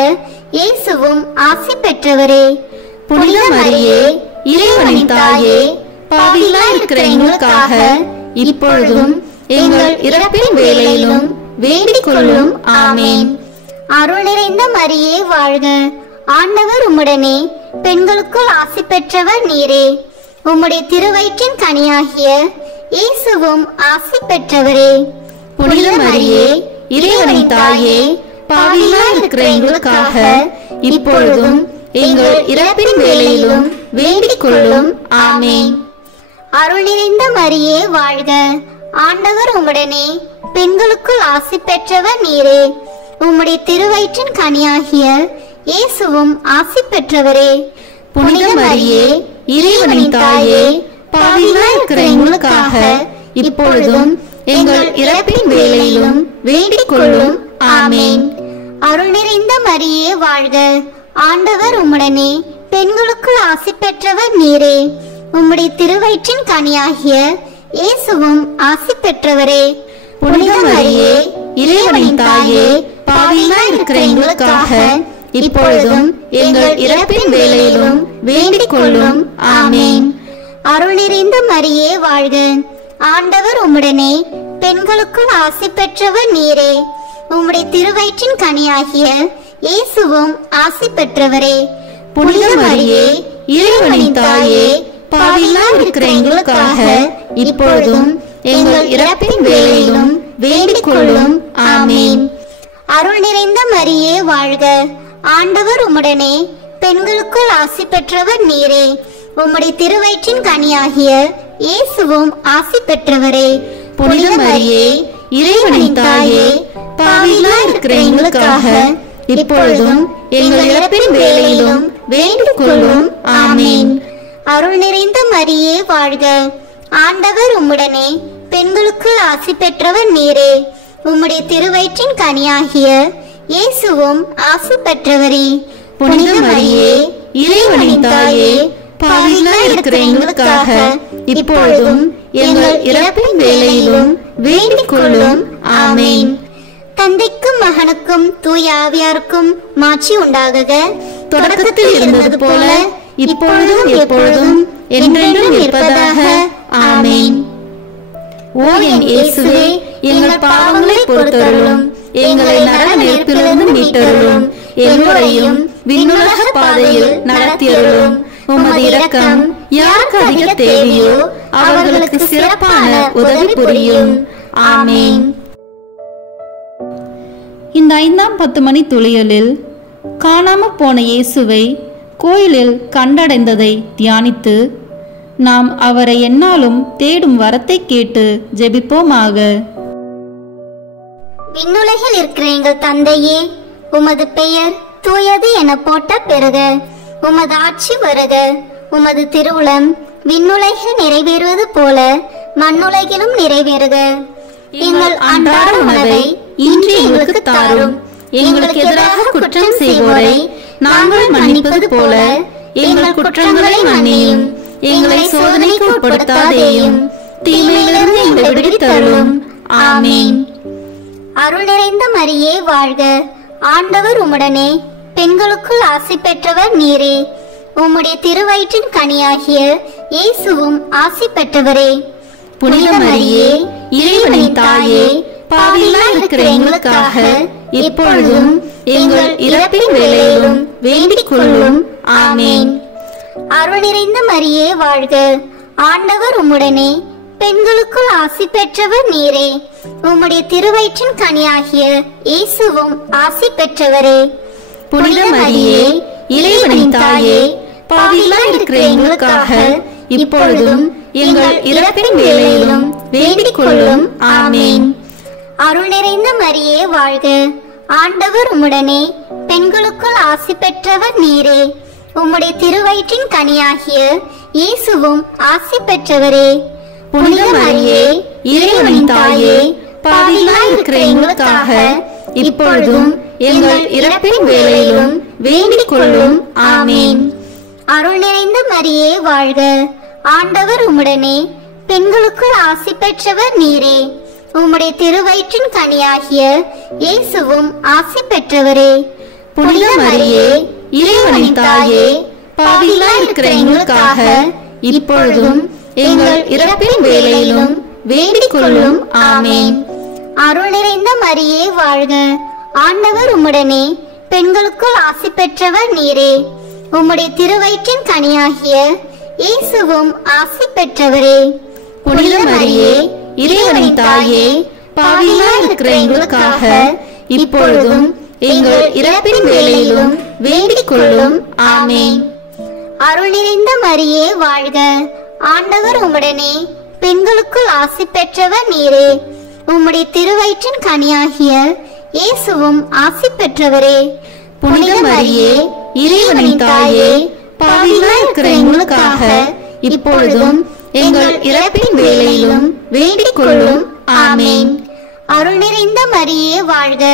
இயேசுவும் ஆசி பெற்றவரே. புனித மரியே, இறைவனின் தாயே, பாவிகளாய் இருக்கிற எங்களுக்காக இப்பொழுதும் எங்கள் இறப்பின் வேளையிலும் வேண்டிக் கொள்ளும். ஆமேன். அருள் நிறைந்த மரியே வாழ்க. ஆண்டவர் உம்முடனே, பெண்களுக்குள் ஆசி பெற்றவர் நீரே. உம்முடைய திருவயிற்றின் கனியாகிய இயேசுவும் ஆசி பெற்றவரே. புனித மரியே, இறைவனின் தாயே, பாவிகளாய் இருக்கிற எங்களுக்காக இப்பொழுதும் எங்கள் இறப்பின் வேளையிலும் வேண்டிக் கொள்ளும். ஆமேன். அருள் நிறைந்த மரியே வாழ்க. ஆண்டவர் உம்முடனே, பெண்களுக்குள் ஆசி பெற்றவர் நீரே. உம்முடைய திருவயிற்றின் கனியாகிய இயேசுவும் ஆசி பெற்றவரே. புனித மரியே, இறைவனின் தாயே, பாவிகளாய் இருக்கிற எங்களுக்காக இப்பொழுதும் எங்கள் இறப்பின் வேளையிலும் வேண்டிக் கொள்ளும். ஆமேன். அருள் நிறைந்த மரியே வாழ்க. ஆண்டவர் உம்முடனே, பெண்களுக்குள் ஆசி பெற்றவர் நீரே. உம்முடைய திருவயிற்றின் கனியாகிய இயேசுவும் ஆசி பெற்றவரே. புனித மரியே இறைவனின் தாயே பாவிகளாய் இருக்கிற எங்களுக்காக இப்பொழுதும் எங்கள் இறப்பின் வேளையிலும் வேண்டிக் கொள்ளும். ஆமேன். அருள் நிறைந்த மரியே வாழ்க. ஆண்டவர் உம்முடனே, பெண்களுக்குள் ஆசி பெற்றவர் நீரே. உம்முடைய திருவயிற்றின் கனியாகிய இயேசுவும் ஆசி பெற்றவரே. புனித மரியே இறைவனின் தாயே பாவிகளாய் இருக்கிற எங்களுக்காக இப்பொழுதும் எங்கள் இறப்பின் வேளையிலும் வேண்டிக் கொள்ளும். ஆமேன். அருள் நிறைந்த மரியே வாழ்க. ஆண்டவர் உம்முடனே, பெண்களுக்குள் ஆசி பெற்றவர் நீரே. உம்முடைய திருவயிற்றின் கனியாகிய இயேசுவும் ஆசி பெற்றவரே. புனித மரியே இறைவனின் தாயே பாவிகளாய் இருக்கிற எங்களுக்காக இப்பொழுதும் எங்கள் இறப்பின் வேளையிலும் வேண்டிக் கொள்ளும். ஆமேன். அருள் நிறைந்த மரியே வாழ்க. ஆண்டவர் உம்முடனே, பெண்களுக்குள் ஆசி பெற்றவர் நீரே. உம்முடைய திருவயிற்றின் கனியாகிய இயேசுவும் ஆசி பெற்றவரே. புனித மரியே இறைவனின் தாயே பாவிகளாய் இருக்கிற எங்களுக்காக இப்பொழுதும் எங்கள் இறப்பின் வேளையிலும் வேண்டிக் கொள்ளும். ஆமேன். தந்தைக்கும் மகனுக்கும் தூய ஆவியாருக்கும் மாட்சி உண்டாகுக. தொடக்கத்தில் இருந்தது போல இப்பொழுதும் எப்பொழுதும் என்றென்றும் இருப்பதாக. ஆமேன். ஓ என் இயேசுவே, எங்கள் பாவங்களை பொறுத்தருளும், எங்களை நரக நெருப்பிலிருந்து மீட்டருளும், எல்லோரையும் விண்ணுலக பாதையில் நடத்தியருளும். உமது இரக்கம் யாருக்கு அதிக தேவையோ அவர்களுக்கு சிறப்பான உதவி புரியும். ஆமேன். இந்த 5ஆம் 10 மணி துளியலில் காணாம போன இயேசுவை கோயிலில் கண்டடைந்ததை தியானித்து நாம் அவரை எந்நாளும் தேடும் வரத்தை கேட்டு ஜெபிப்போமாக. விண்ணுலகில் இருக்கிற எங்கள் தந்தையே, உமது பெயர் தூயது என போட்ட பெறுக. உமது ஆட்சி வருக. உமது திருவுளம் விண்ணுலகில் நிறைவேறுவது போல மண்ணுலகிலும் நிறைவேறுக. எங்கள் அன்றாட உணவை இன்று எங்களுக்கு தாரும். எங்களுக்கு எதிராக குற்றம் செய்வோரை நாங்கள் மன்னிப்பது போல எங்கள் குற்றங்களை மன்னியும். எங்களை சோதனைக்கு உட்படுத்தாதேயும், தீமையிலிருந்து எங்களை விடுவித்தருளும். ஆமேன். அருள் நிறைந்த மரியே வாழ்க. ஆண்டவர் உம்முடனே, பெண்களுக்குள் ஆசி பெற்றவர் நீரே. உம்முடைய திருவயிற்றின் கனியாகிய இயேசுவும் ஆசி பெற்றவரே. புனித மரியே இறைவனின் தாயே பாவிகளாய் இருக்கிற எங்களுக்காக இப்பொழுதும் எங்கள் இறப்பின் வேளையிலும் வேண்டிக் கொள்ளும். ஆமேன். அருள் நிறைந்த மரியே வாழ்க. ஆண்டவர் உம்முடனே, பெண்களுக்குள் ஆசி பெற்றவர் நீரே. உம்முடைய திருவயிற்றின் கனியாகிய இயேசுவும் ஆசி பெற்றவரே. புனித மரியே இறைவனின் தாயே பாவிகளாய் இருக்கிற எங்களுக்காக இப்பொழுதும் எங்கள் இறப்பின் வேளையிலும் வேண்டிக் கொள்ளும். ஆமேன். அருள் நிறைந்த மரியே வாழ்க. ஆண்டவர் உம்முடனே, பெண்களுக்குள் ஆசி பெற்றவர் நீரே. உம்முடைய திருவயிற்றின் கனியாகிய இயேசுவும் ஆசி பெற்றவரே. புனித மரியே இறைவனின் தாயே பாவிகளாய் இருக்கிற எங்களுக்காக இப்பொழுதும் எங்கள் இறப்பின் வேளையிலும் வேண்டிக் கொள்ளும். ஆமேன். அருள் நிறைந்த மரியே வாழ்க. ஆண்டவர் உம்முடனே, பெண்களுக்குள் ஆசி பெற்றவர் நீரே. உம்முடைய திருவயிற்றின் கனியாகிய இயேசுவும் ஆசி பெற்றவரே. புனித மரியே இறைவனின் தாயே பாவிகளாய் இருக்கிற எங்களுக்காக இப்பொழுதும் எங்கள் இறப்பின் வேளையிலும் வேண்டிக் கொள்ளும். ஆமேன். அருள் நிறைந்த மரியே வாழ்க. ஆண்டவர் உம்முடனே, பெண்களுக்குள் ஆசி பெற்றவர் நீரே. உம்முடைய திருவயிற்றின் கனியாகிய இயேசுவும் ஆசி பெற்றவரே. புனித மரியே இறைவனின் தாயே பாவிகளாய் இருக்கிற எங்களுக்காக இப்பொழுதும் எங்கள் இறப்பின் வேளையிலும் வேண்டிக் கொள்ளும். ஆமேன். அருள் நிறைந்த மரியே வாழ்க. ஆண்டவர் உம்முடனே, பெண்களுக்குள் ஆசி பெற்றவர் நீரே. உம்முடைய திருவயிற்றின் கனியாகிய இயேசுவும் ஆசி பெற்றவரே. புனித மரியே இறைவனின் தாயே பாவிகளாய் இருக்கிற எங்களுக்காக இப்பொழுதும் எங்கள் இறப்பின் வேளையிலும் வேண்டிக் கொள்ளும். ஆமேன். அருள் நிறைந்த மரியே வாழ்க.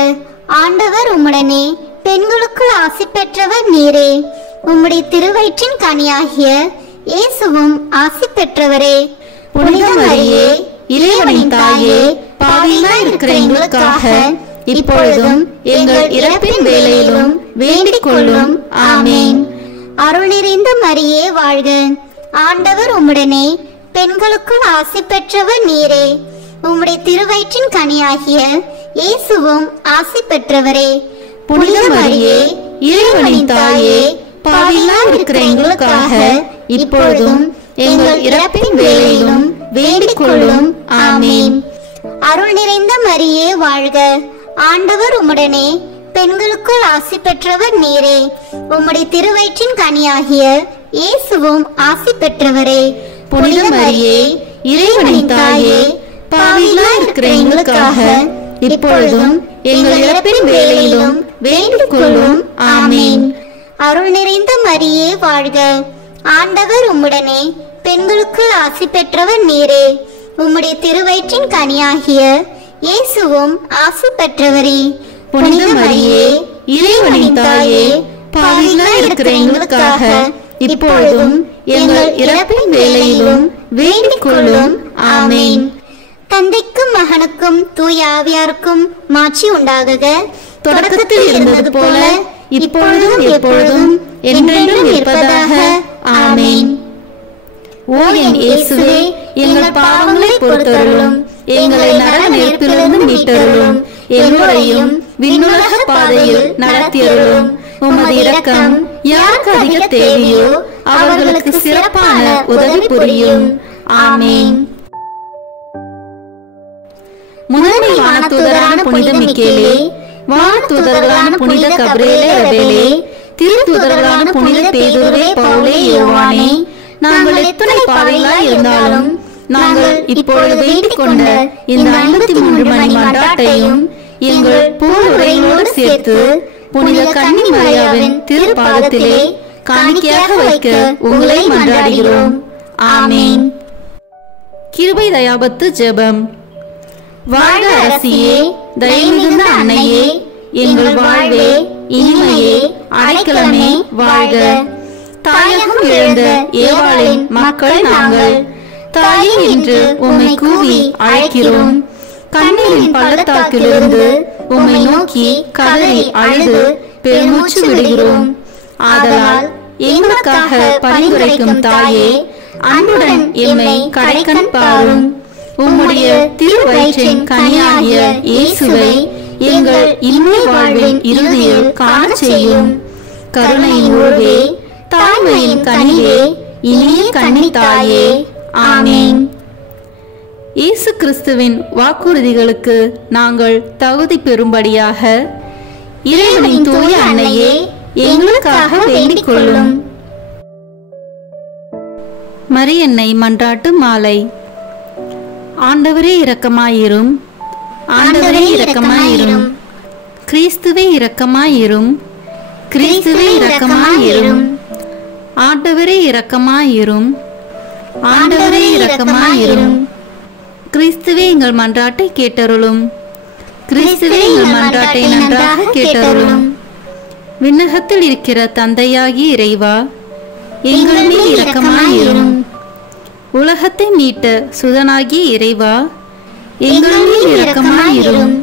ஆண்டவர் உம்முடனே, பெண்களுக்குள் ஆசி பெற்றவர் நீரே. உம்முடைய திருவயிற்றின் கனியாகிய இயேசுவும் ஆசி பெற்றவரே. புனித மரியே இறைவனின் தாயே பாவிகளாய் இருக்கிற எங்களுக்காக இப்பொழுதும் எங்கள் இறப்பின் வேளையிலும் வேண்டிக் கொள்ளும். ஆமேன். அருள் நிறைந்த மரியே வாழ்க, ஆண்டவர் உம்முடனே, பெண்களுக்குள் ஆசி பெற்றவர் நீரே. உம்முடைய திருவயிற்றின் கனியாகிய இயேசுவும் ஆசி பெற்றவரே. புனித மரியே, இறைவனின் தாயே, பாவிகளாய் இருக்கிற எங்களுக்காக இப்பொழுதும் எங்கள் இறப்பின் வேளையிலும் வேண்டிக் கொள்ளும். ஆமேன். அருள் நிறைந்த மரியே வாழ்க, ஆண்டவர் உம்முடனே, பெண்களுக்குள் ஆசி பெற்றவர் நீரே. உம்முடைய திருவயிற்றின் கனியாகிய இயேசுவும் ஆசி பெற்றவரே. புனித மரியே, இறைவனின் தாயே, பாவிகளாய் இருக்கிற எங்களுக்காக இப்பொழுதும் எங்கள் இறப்பின் வேளையிலும் வேண்டிக் கொள்ளும். ஆமேன். அருள் நிறைந்த மரியே வாழ்க, ஆண்டவர் உம்முடனே, பெண்களுக்குள் ஆசி பெற்றவர் நீரே. உம்முடைய திருவயிற்றின் கனியாகிய இயேசுவும் ஆசி பெற்றவரே. புனித மரியே, இறைவனின் தாயே, பாவிகளாய் இருக்கிற எங்களுக்காக இப்பொழுதும் எங்கள் இறப்பின் வேளையிலும் வேண்டிக் கொள்ளும். ஆமேன். தந்தைக்கும் மகனுக்கும் தூய ஆவியாருக்கும் மாட்சி உண்டாகுக. தொடக்கத்தில் இருந்தது போல இப்பொழுதும் எப்பொழுதும் என்றென்றும் இருப்பதாக. ஆமேன். ஓ என் இயேசுவே, எங்கள் பாவங்களை பொறுத்தருளும், எங்களை நரக நெருப்பிலிருந்து மீட்டருளும், எல்லோரையும் விண்ணுலக பாதையில் நடத்தியருளும். உமது இரக்கம் யாருக்கு அதிக தேவையோ அவர்களுக்கு சிறப்பான உதவி புரியும். ஆமேன். முதன்மை வானதூதரான புனித மிக்கேலே, வானதூதர்களான புனித கபிரியேலே ரபேலே, திருத்தூதர்களான புனித பேதுருவே, பவுலே, யோவானே, நாங்கள் எத்தனை பாவிகளாய் இருந்தாலும் நாங்கள் இப்பொழுது வேண்டிக் கொண்ட இந்த 53 மணி மன்றாட்டையும் எங்கள் பூவுரைகளோடு சேர்த்து புனித கன்னி மரியாவின் திருப்பாதத்திலே காணிக்கையாக வைக்க உங்களை மன்றாடுகிறோம். ஆமேன். கிருபை தயாபத்து ஜெபம். வாழ்க அரசியே, தயை மிகுந்த அன்னையே, எங்கள் வாழ்வே, இனிமையே, அடைக்கலமே வாழ்க. தாயகம் இழந்த ஏவாளின் மக்கள் நாங்கள், தாயே என்று உம்மை கூவி அழைக்கிறோம். கண்ணீரின் பள்ளத்தாக்கிலிருந்து உம்மை நோக்கி கதறி அழுது பெருமூச்சு விடுகிறோம். ஆதலால் எங்களுக்காக பரிந்துரைக்கும் தாயே, அன்புடன் எம்மை கடைக்கண் பாரும். உம்முடைய திருவயிற்றின் கனியாகிய இயேசுவை எங்கள் இன்மை வாழ்வின் இறுதியில் காண செய்யும். கருணையின் உருவே, தாய்மையின் கனியே, இனிய கன்னி தாயே. ஆமேன். இயேசு கிறிஸ்துவின் வாக்குறுதிகளுக்கு நாங்கள் தகுதி பெறும்படியாக இறைவனின் தூய அன்னையே, எங்களுக்காக வேண்டிக் கொள்ளும். மரியன்னை மன்றாட்டு மாலை. ஆண்டவரே இரக்கமாயிரும், ஆண்டவரே இரக்கமாயிரும், கிறிஸ்துவே இரக்கமாயிரும், கிறிஸ்துவே இரக்கமாயிரும், ஆண்டவரே இரக்கமாயிரும், ஆண்டவரே இரக்கமாயிரும், கிறிஸ்துவே எங்கள் மன்றாட்டை கேட்டருளும், கிறிஸ்துவே எங்கள் மன்றாட்டை நன்றாக கேட்டருளும். விண்ணகத்தில் இருக்கிற தந்தையாகிய இறைவா, எங்கள் மேல் இரக்கமாயிரும். உலகத்தை மீட்ட சுதனாகிய இறைவா, எங்கள் மேல் இரக்கமாயிரும்.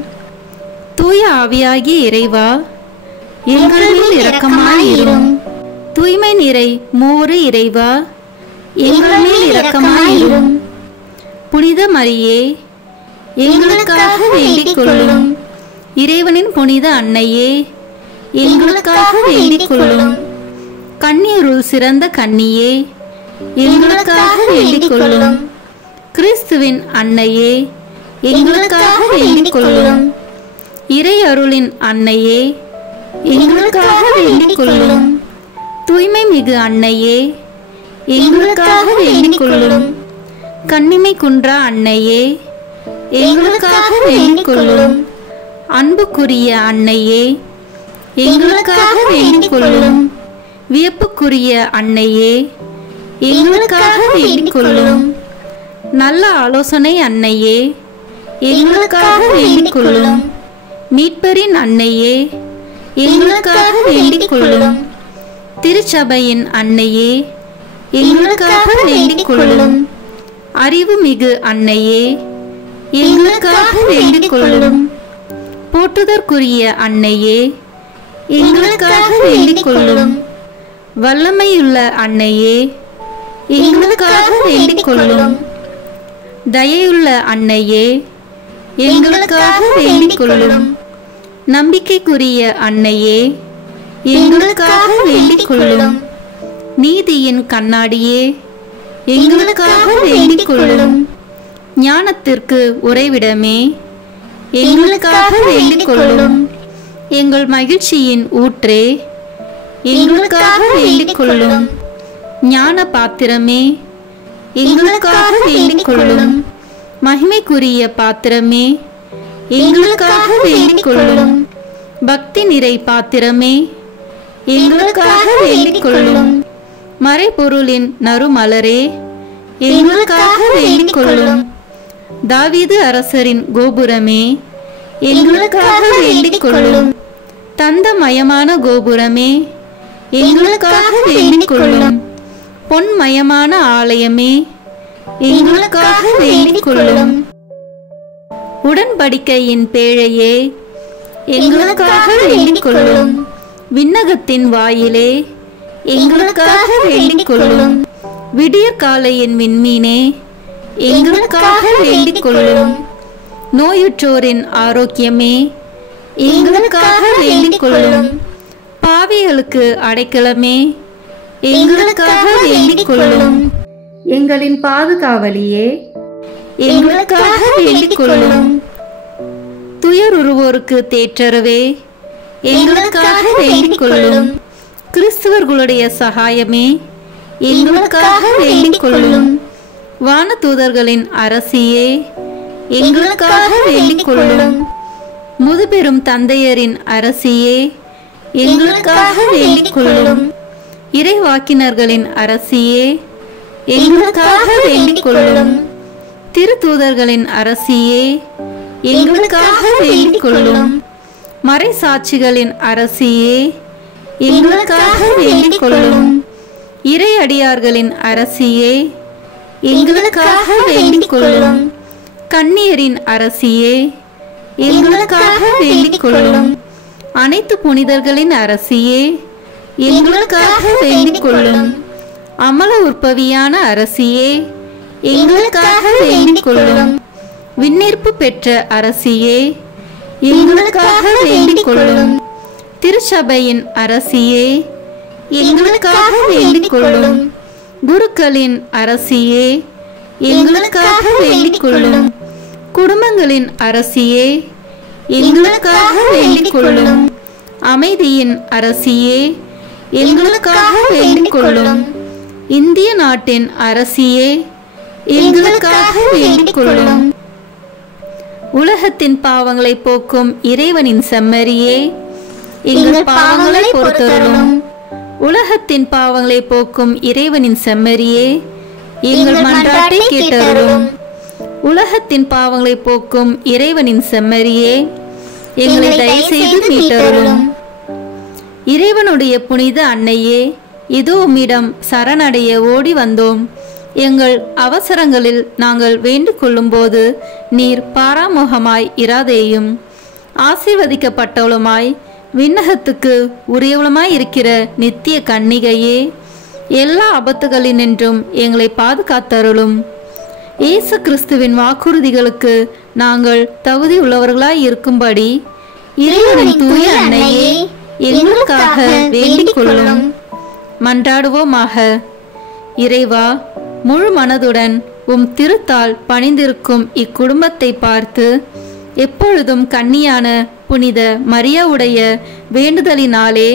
தூய ஆவியாகிய இறைவா, எங்கள் மேல் இரக்கமாயிரும். தூய்மை நிறை மூவரு இறைவா, எங்கள் மேல் இரக்கமாயிரும். புனித மரியே, எங்களுக்காக வேண்டிக் கொள்ளும். இறைவனின் புனித அன்னையே, எங்களுக்காக வேண்டிக் கொள்ளும். கன்னியருள் சிறந்த கன்னியே, எங்களுக்காக வேண்டிக் கொள்ளும். கிறிஸ்துவின் அன்னையே, எங்களுக்காக வேண்டிக் கொள்ளும். இறை அருளின் அன்னையே, எங்களுக்காக வேண்டிக் கொள்ளும். தூய்மை மிகு அன்னையே, எங்களுக்காக வேண்டிக் கொள்ளும். கன்னிமை குன்றா அன்னையே, எங்களுக்காக வேண்டிக் கொள்ளும். அன்புக்குரிய அன்னையே, எங்களுக்காக வேண்டிக் கொள்ளும். வியப்புக்குரிய அன்னையே, எங்களுக்காக வேண்டிக் கொள்ளும். நல்ல ஆலோசனை அன்னையே, எங்களுக்காக வேண்டிக் கொள்ளும். மீட்பரின் அன்னையே, எங்களுக்காக வேண்டிக் கொள்ளும். திருச்சபையின் அன்னையே, எங்களுக்காக வேண்டிக் கொள்ளும். அறிவு மிகு அன்னையே, எங்களுக்காக வேண்டிக் கொள்ளும். போற்றுதற்குரிய அன்னையே, எங்களுக்காக வேண்டிக் கொள்ளும். வல்லமையுள்ள அன்னையே, எங்களுக்காக வேண்டிக் கொள்ளும். தயையுள்ள அன்னையே, எங்களுக்காக வேண்டிக் கொள்ளும். நம்பிக்கைக்குரிய அன்னையே, எங்களுக்காக வேண்டிக் கொள்ளும். நீதியின் கண்ணாடியே, எங்களுக்காக வேண்டிக் கொள்ளும். ஞானத்திற்கு உறைவிடமே, எங்களுக்காக வேண்டிக் கொள்ளும். எங்கள் மகிழ்ச்சியின் ஊற்றே, எங்களுக்காக வேண்டிக் கொள்ளும். ஞான பாத்திரமே, எங்களுக்காக வேண்டிக் கொள்ளும். மகிமைக்குரிய பாத்திரமே, எங்களுக்காக வேண்டிக் கொள்ளும். பக்தி நிறை பாத்திரமே, எங்களுக்காக வேண்டிக் கொள்ளும். மறைபொருளின் நறுமலரே, எங்களுக்காக வேண்டிக் கொள்ளும். தாவீது அரசரின் கோபுரமே, எங்களுக்காக வேண்டிக் கொள்ளும். தந்தமயமான கோபுரமே, எங்களுக்காக வேண்டிக் கொள்ளும். பொன்மயமான ஆலயமே, எங்களுக்காக வேண்டிக் கொள்ளும். உடன்படிக்கையின் பேழையே, எங்களுக்காக வேண்டிக் கொள்ளும். விண்ணகத்தின் வாயிலே, எங்களுக்காக வேண்டிக் கொள்ளும். விடியற்காலையின் விண்மீனே, எங்களுக்காக வேண்டிக் கொள்ளும். நோயுற்றோரின் ஆரோக்கியமே, எங்களுக்காக வேண்டிக் கொள்ளும். பாவிகளுக்கு அடைக்கலமே, எங்களுக்காக வேண்டிக் கொள்ளும். எங்களின் பாதுகாவலியே, எங்களுக்காக வேண்டிக் கொள்ளும். துயருருவோருக்கு தேற்றரவே, எங்களுக்காக வேண்டிக் கொள்ளும். கிறிஸ்துவர்களுடைய சகாயமே, எங்களுக்காக வேண்டிக் கொள்ளும். வானதூதர்களின் அரசியே, எங்களுக்காக வேண்டிக் கொள்ளும். முதுபெரும் தந்தையரின் அரசியே, எங்களுக்காக வேண்டிக் கொள்ளும். இறைவாக்கினர்களின் அரசியே, எங்களுக்காக வேண்டிக் கொள்ளும். திருத்தூதர்களின் அரசியே, எங்களுக்காக வேண்டிக் கொள்ளும். மறைசாட்சிகளின் அரசியே, எங்களுக்காக வேண்டிக் கொள்ளும். இறையடியார்களின் அரசியே, எங்களுக்காக வேண்டிக் கொள்ளும். கன்னியரின் அரசியே, எங்களுக்காக வேண்டிக் கொள்ளும். அனைத்து புனிதர்களின் அரசியே, எங்களுக்காக வேண்டிக் கொள்ளும். அமல உற்பவியான அரசியே, எங்களுக்காக வேண்டிக் கொள்ளும். விண்ணேற்பு பெற்ற அரசியே, எங்களுக்காக வேண்டிக் கொள்ளும். திருச்சபையின் அரசியே, எங்களுக்காக வேண்டிக் கொள்ளும். குருக்களின் அரசியே, எங்களுக்காக வேண்டிக் கொள்ளும். குடும்பங்களின் அரசியே, எங்களுக்காக வேண்டிக் கொள்ளும். அமைதியின் அரசியே, எங்களுக்காக வேண்டிக் கொள்ளும். இந்திய நாட்டின் அரசியே, எங்களுக்காக வேண்டிக் கொள்ளும். உலகத்தின் பாவங்களை போக்கும் இறைவனின் செம்மறியே, எங்கள் பாவங்களை பொறுத்தருளும். உலகத்தின் பாவங்களை போக்கும் இறைவனின் செம்மறியே, எங்கள் மன்றாட்டை கேட்டருளும். உலகத்தின் பாவங்களை போக்கும் இறைவனின் செம்மறியே, எங்களை தயவுசெய்து மீட்டருளும். இறைவனுடைய புனித அன்னையே, இதோ உம்மிடம் சரணடைய ஓடி வந்தோம். எங்கள் அவசரங்களில் நாங்கள் வேண்டிக் கொள்ளும் போது நீர் பாராமுகமாய் இராதேயும். ஆசீர்வதிக்கப்பட்டவளுமாய் விண்ணகத்துக்கு உரியவளுமாய் இருக்கிற நித்திய கன்னிகையே, எல்லா ஆபத்துகளினின்றும் எங்களை பாதுகாத்தருளும். இயேசு கிறிஸ்துவின் வாக்குறுதிகளுக்கு நாங்கள் தகுதி உள்ளவர்களாய் இருக்கும்படி இறைவனின் தூய அன்னையே, எங்களுக்காக வேண்டிக் கொள்ளும். மன்றாடுவோமாக. இறைவா, முழு மனதுடன் உம் திருத்தால் பணிந்திருக்கும் இக்குடும்பத்தை பார்த்து எப்பொழுதும் கன்னியான புனித மரியாவுடைய வேண்டுதலினாலே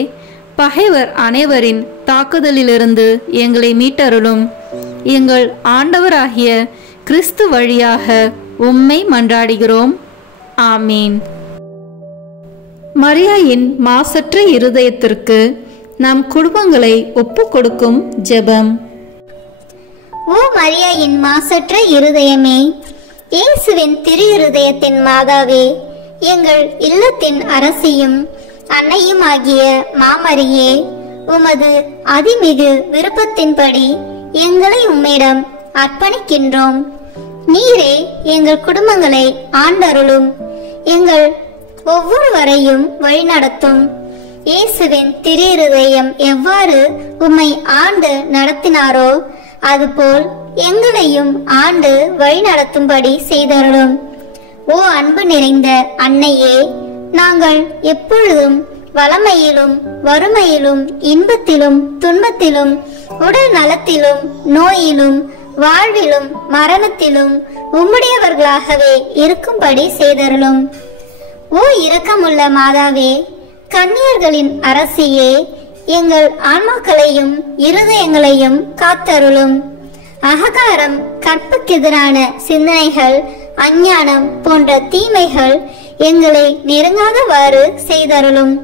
பகைவர் அனைவரின் தாக்குதலிலிருந்து எங்களை மீட்டருளும். எங்கள் ஆண்டவராகிய கிறிஸ்து வழியாக உம்மை மன்றாடுகிறோம். ஆமீன். மரியாயின் மாசற்ற இருதயத்திற்கு நம் குடும்பங்களை ஒப்புக் கொடுக்கும் ஜெபம். ஓ மரியாயின் மாசற்ற இருதயமே, இயேசுவின் திரு இருதயத்தின் மாதாவே, எங்கள் இல்லத்தின் அரசியும் அன்னையும் ஆகிய மாமரியே, உமது அதிமிகு விருப்பத்தின்படி எங்களை உம்மிடம் அர்ப்பணிக்கின்றோம். நீரே எங்கள் குடும்பங்களை ஆண்டருளும், எங்கள் ஒவ்வொருவரையும் வழிநடத்தும். இயேசுவின் திரு இருதயம் எவ்வாறு உம்மை ஆண்டு நடத்தினாரோ அதுபோல் எங்களையும் ஆண்டு வழிநடத்தும்படி செய்தருளும். ஓ அன்பு நிறைந்த அன்னையே, நாங்கள் எப்பொழுதும் வளமையிலும் வறுமையிலும் இன்பத்திலும் துன்பத்திலும் உடல் நலத்திலும் நோயிலும் வாழ்விலும் மரணத்திலும் உம்முடையவர்களாகவே இருக்கும்படி செய்தருளும். ஓ இரக்கமுள்ள மாதாவே, கன்னியர்களின் அரசியே, எங்கள் ஆன்மாக்களையும் இருதயங்களையும் காத்தருளும். அகங்காரம், கற்புக்கெதிரான சிந்தனைகள், அஞ்ஞானம் போன்ற தீமைகள் எங்களை நெருங்காதவாறு செய்தருளும்.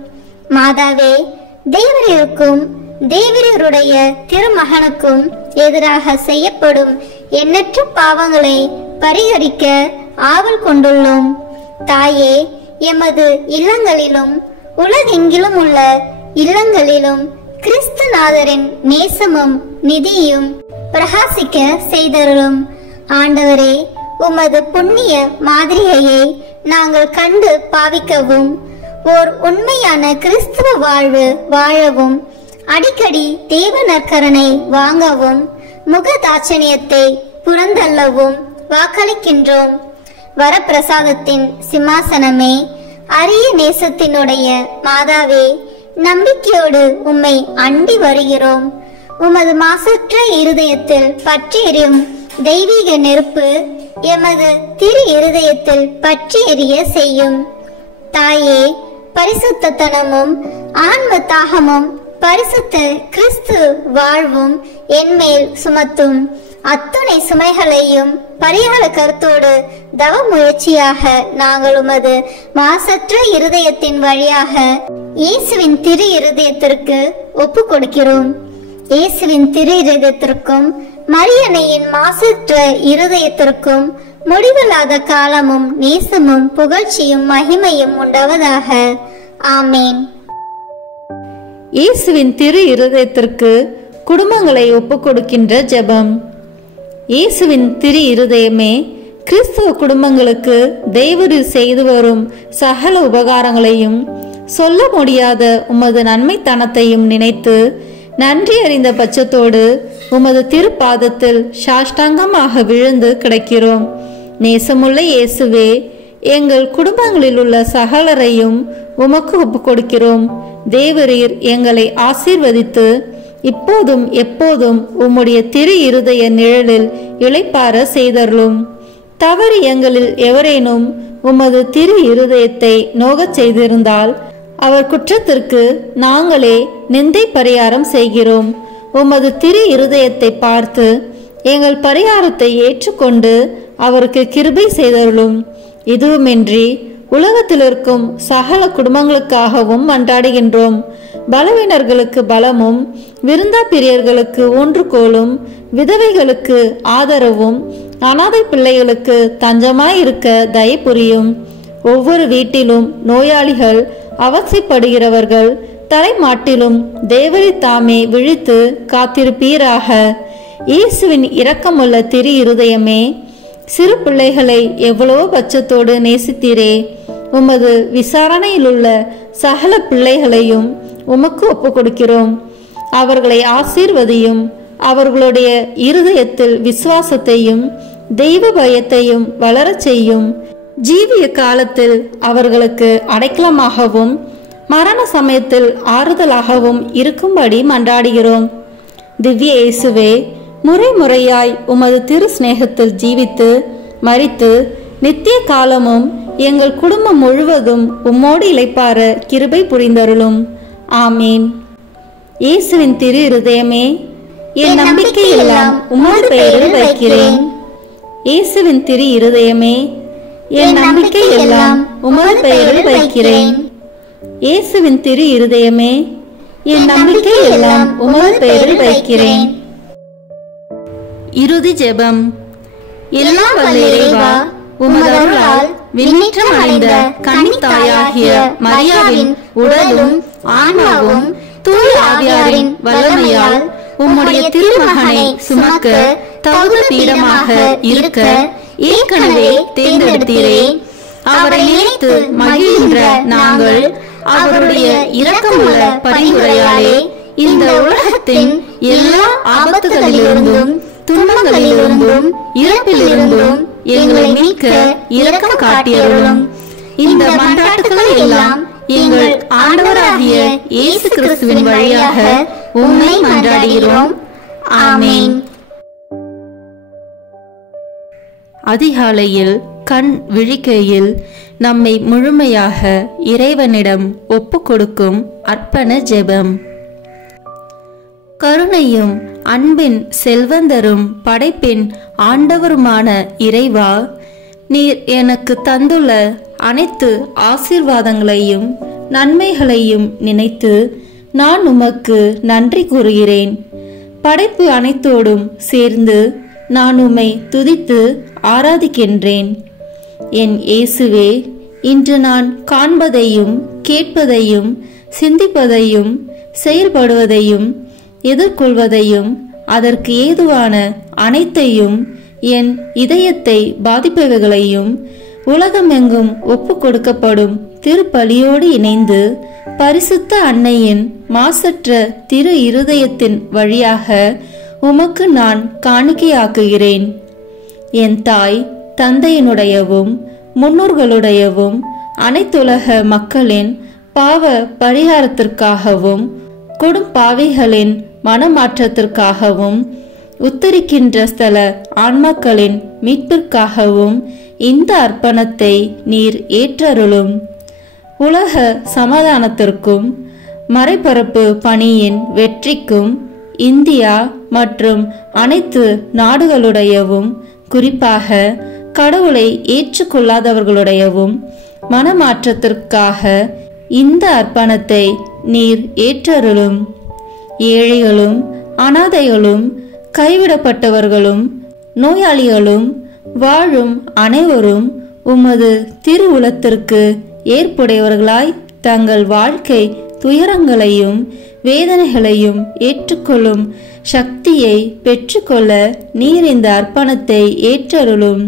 மாதாவே, தேவரீருக்கும் தேவரீருடைய திருமகனுக்கும் எதிராக செய்யப்படும் எண்ணற்ற பாவங்களை பரிகரிக்க ஆவல் கொண்டுள்ளோம். தாயே, எமது இல்லங்களிலும் உலகெங்கிலும் உள்ள இல்லங்களிலும் கிறிஸ்துநாதரின் நேசமும் நிதியும் பிரகாசிக்க செய்தருளும். ஆண்டவரே, உமது புண்ணிய மாதிரியை நாங்கள் கண்டு பாவிக்கவும், ஓர் உண்மையான கிறிஸ்துவ வாழ்வு வாழவும், அடிக்கடி தேவ நற்கரனை வாங்கவும், முகதாட்சணியத்தை புறந்தள்ளவும் வாக்களிக்கின்றோம். வரப்பிரசாதத்தின் சிம்மாசனமே, அரிய நேசத்தினுடைய மாதாவே, நம்பிக்கையோடு உம்மை அண்டி வருகிறோம். உமது மாசற்ற இருதயத்தில் பற்றி எரியும் தெய்வீக நெருப்பு எமது திரு இருதயத்தில் பற்றி எரிய செய்யும். தாயே, பரிசுத்தனமும் ஆன்ம தாகமும் பரிசுத்த கிறிஸ்து வாழ்வும் என்மேல் சுமத்தும். அத்துணை சுமைகளையும் பரிகார கருத்தோடு தவ முயற்சியாக நாங்கள் உமது மாசற்ற இருதயத்தின் வழியாக இயேசுவின் திரு இருதயத்திற்கு ஒப்பு கொடுக்கிறோம். இயேசுவின் திரு இருதயத்திற்கும் மரியன்னையின் மாசற்ற இருதயத்திற்கும் முடிவில்லாத காலமும் நேசமும் புகழ்ச்சியும் மகிமையும் உண்டாவதாக. ஆமேன். இயேசுவின் திரு இருதயத்திற்கு குடும்பங்களை ஒப்புக் கொடுக்கின்ற ஜெபம். இயேசுவின் திரு இருதயமே, கிறிஸ்துவ குடும்பங்களுக்கு தேவரீர் செய்து வரும் சகல உபகாரங்களையும் சொல்ல முடியாத உமது நன்மைத்தனத்தையும் நினைத்து நன்றி அறிந்த பட்சத்தோடு உமது திருப்பாதத்தில் சாஷ்டாங்கமாக விழுந்து கிடக்கிறோம். நேசமுள்ள இயேசுவே, எங்கள் குடும்பங்களில் உள்ள சகலரையும் உமக்கு ஒப்புக் கொடுக்கிறோம். தேவரீர் எங்களை ஆசீர்வதித்து இப்போதும் எப்போதும் உம்முடைய திரு இருதய நிழலில் இளைப்பார செய்தருளும். தவறு எங்களில் எவரேனும் உமது திரு இருதயத்தை நோகச் செய்திருந்தால் அவர் குற்றத்திற்கு நாங்களே நிந்தை பரிகாரம் செய்கிறோம். உமது திரு இருதயத்தை பார்த்து எங்கள் பரிகாரத்தை ஏற்றுக்கொண்டு அவருக்கு கிருபை செய்தருளும். இதுவுமின்றி உலகத்தில் இருக்கும் சகல குடும்பங்களுக்காகவும் மன்றாடுகின்றோம். பலவீனர்களுக்கு பலமும், விருந்தா பிரியர்களுக்கு ஊன்றுகோலும், விதவைகளுக்கு ஆதரவும், அனாதை பிள்ளைகளுக்கு தஞ்சமாயிருக்க தயை புரியும். ஒவ்வொரு வீட்டிலும் நோயாளிகள், அவசியப்படுகிறவர்கள் தலைமாட்டிலும் தேவரி தாமே விழித்து காத்திருப்பீராக. இயேசுவின் இரக்கமுள்ள திரு இருதயமே, சிறு பிள்ளைகளை எவ்வளவோ பட்சத்தோடு நேசித்தீரே. உமது விசாரணையில் உள்ள சகல பிள்ளைகளையும் உமக்கு ஒப்புக் கொடுக்கிறோம். அவர்களை ஆசீர்வதியும். அவர்களுடைய இருதயத்தில் விசுவாசத்தையும் தெய்வ பயத்தையும் வளரச் செய்யும். ஜீவிய காலத்தில் அவர்களுக்கு அடைக்கலமாகவும் மரண சமயத்தில் ஆறுதலாகவும் இருக்கும்படி மன்றாடுகிறோம். திவ்ய இயேசுவே, முறை முறையாய் உமது திரு சிநேகத்தில் ஜீவித்து மரித்து நித்திய காலமும் எங்கள் குடும்பம் முழுவதும் உம்மோடு இளைப்பார கிருபை புரிந்தருளும். ஆமீன். இயேசுவின் திரு இருதயமே, என் நம்பிக்கை எல்லாம் உமது பெயரில் வைக்கிறேன். இயேசுவின் திரு இருதயமே, என் நம்பிக்கை எல்லாம் உமது பெயரில் வைக்கிறேன். இயேசுவின் திரு இருதயமே, என் நம்பிக்கை எல்லாம் உமது பெயரில் வைக்கிறேன். இறுதி ஜெபம். எல்லாம் வல்ல இறைவா, உமது அருளால் விண்ணேற்றம் அடைந்த கன்னித்தாயாகிய மரியாவின் உடலும் ஆன்மாவும் தூய ஆவியாரின் வல்லமையால் உம்முடைய திருமகனை சுமக்க தகுந்த பீடமாக இருக்க ஏற்கனவே தேர்ந்தெடுத்தீரே. அவரை நினைத்து மகிழ்கின்ற நாங்கள் அவருடைய இரக்கமுள்ள பரிந்துரையாலே இந்த உலகத்தின் எல்லா ஆபத்துகளிலிருந்தும் துன்பங்களிலிருந்தும் இறப்பிலிருந்தும் எங்களை மீட்க இரக்கம் காட்டியருளும். இந்த மன்றாட்டுகளை எல்லாம் எங்கள் ஆண்டவராகிய இயேசு கிறிஸ்துவின் வழியாக உம்மை மன்றாடுகிறோம். ஆமென். அதிகாலையில் கண் விழிக்கையில் நம்மை முழுமையாக இறைவனிடம் ஒப்பு கொடுக்கும் அர்ப்பண ஜெபம். கருணையும் அன்பின் செல்வந்தரும் படைப்பின் ஆண்டவருமான இறைவா, நீர் எனக்கு தந்துள்ள அனைத்து ஆசீர்வாதங்களையும் நன்மைகளையும் நினைத்து நான் உமக்கு நன்றி கூறுகிறேன். படைப்பு அனைத்தோடும் சேர்ந்து நான் உம்மை துதித்து ஆராதிக்கின்றேன். என் இயேசுவே, இன்று நான் காண்பதையும் கேட்பதையும் சிந்திப்பதையும் செயல்படுவதையும் எதிர்கொள்வதையும் அதற்கு ஏதுவான அனைத்தையும் என் இதயத்தை பாதிப்பவைகளையும் உலகமெங்கும் ஒப்பு கொடுக்கப்படும் திருப்பலியோடு இணைந்து பரிசுத்த அன்னையின் மாசற்ற திரு இருதயத்தின் வழியாக உமக்கு நான் காணிக்கையாக்குகிறேன். என் தாய் தந்தையினுடையவும் முன்னோர்களுடையவும் அனைத்துலக மக்களின் பாவ பரிகாரத்திற்காகவும் கொடும்பாவிகளின் மனமாற்றத்திற்காகவும் உத்தரிக்கின்ற ஸ்தல ஆன்மாக்களின் மீட்பிற்காகவும் இந்த அர்ப்பணத்தை நீர் ஏற்றருளும். உலக சமாதானத்திற்கும் மறைபரப்பு பணியின் வெற்றிக்கும் இந்தியா மற்றும் அனைத்து நாடுகளுடையவும் குறிப்பாக கடவுளை ஏற்றுக்கொள்ளாதவர்களுடையவும் மனமாற்றத்திற்காக இந்த அர்ப்பணத்தை நீர் ஏற்றருளும். ஏழைகளும் அனாதைகளும் கைவிடப்பட்டவர்களும் நோயாளிகளும் வாழும் அனைவரும் உமது திருவுளத்திற்கு ஏற்புடையவர்களாய் தங்கள் வாழ்க்கை துயரங்களையும் வேதனைகளையும் ஏற்றுக்கொள்ளும் சக்தியை பெற்றுக்கொள்ள நீர் இந்த அர்ப்பணத்தை ஏற்றருளும்.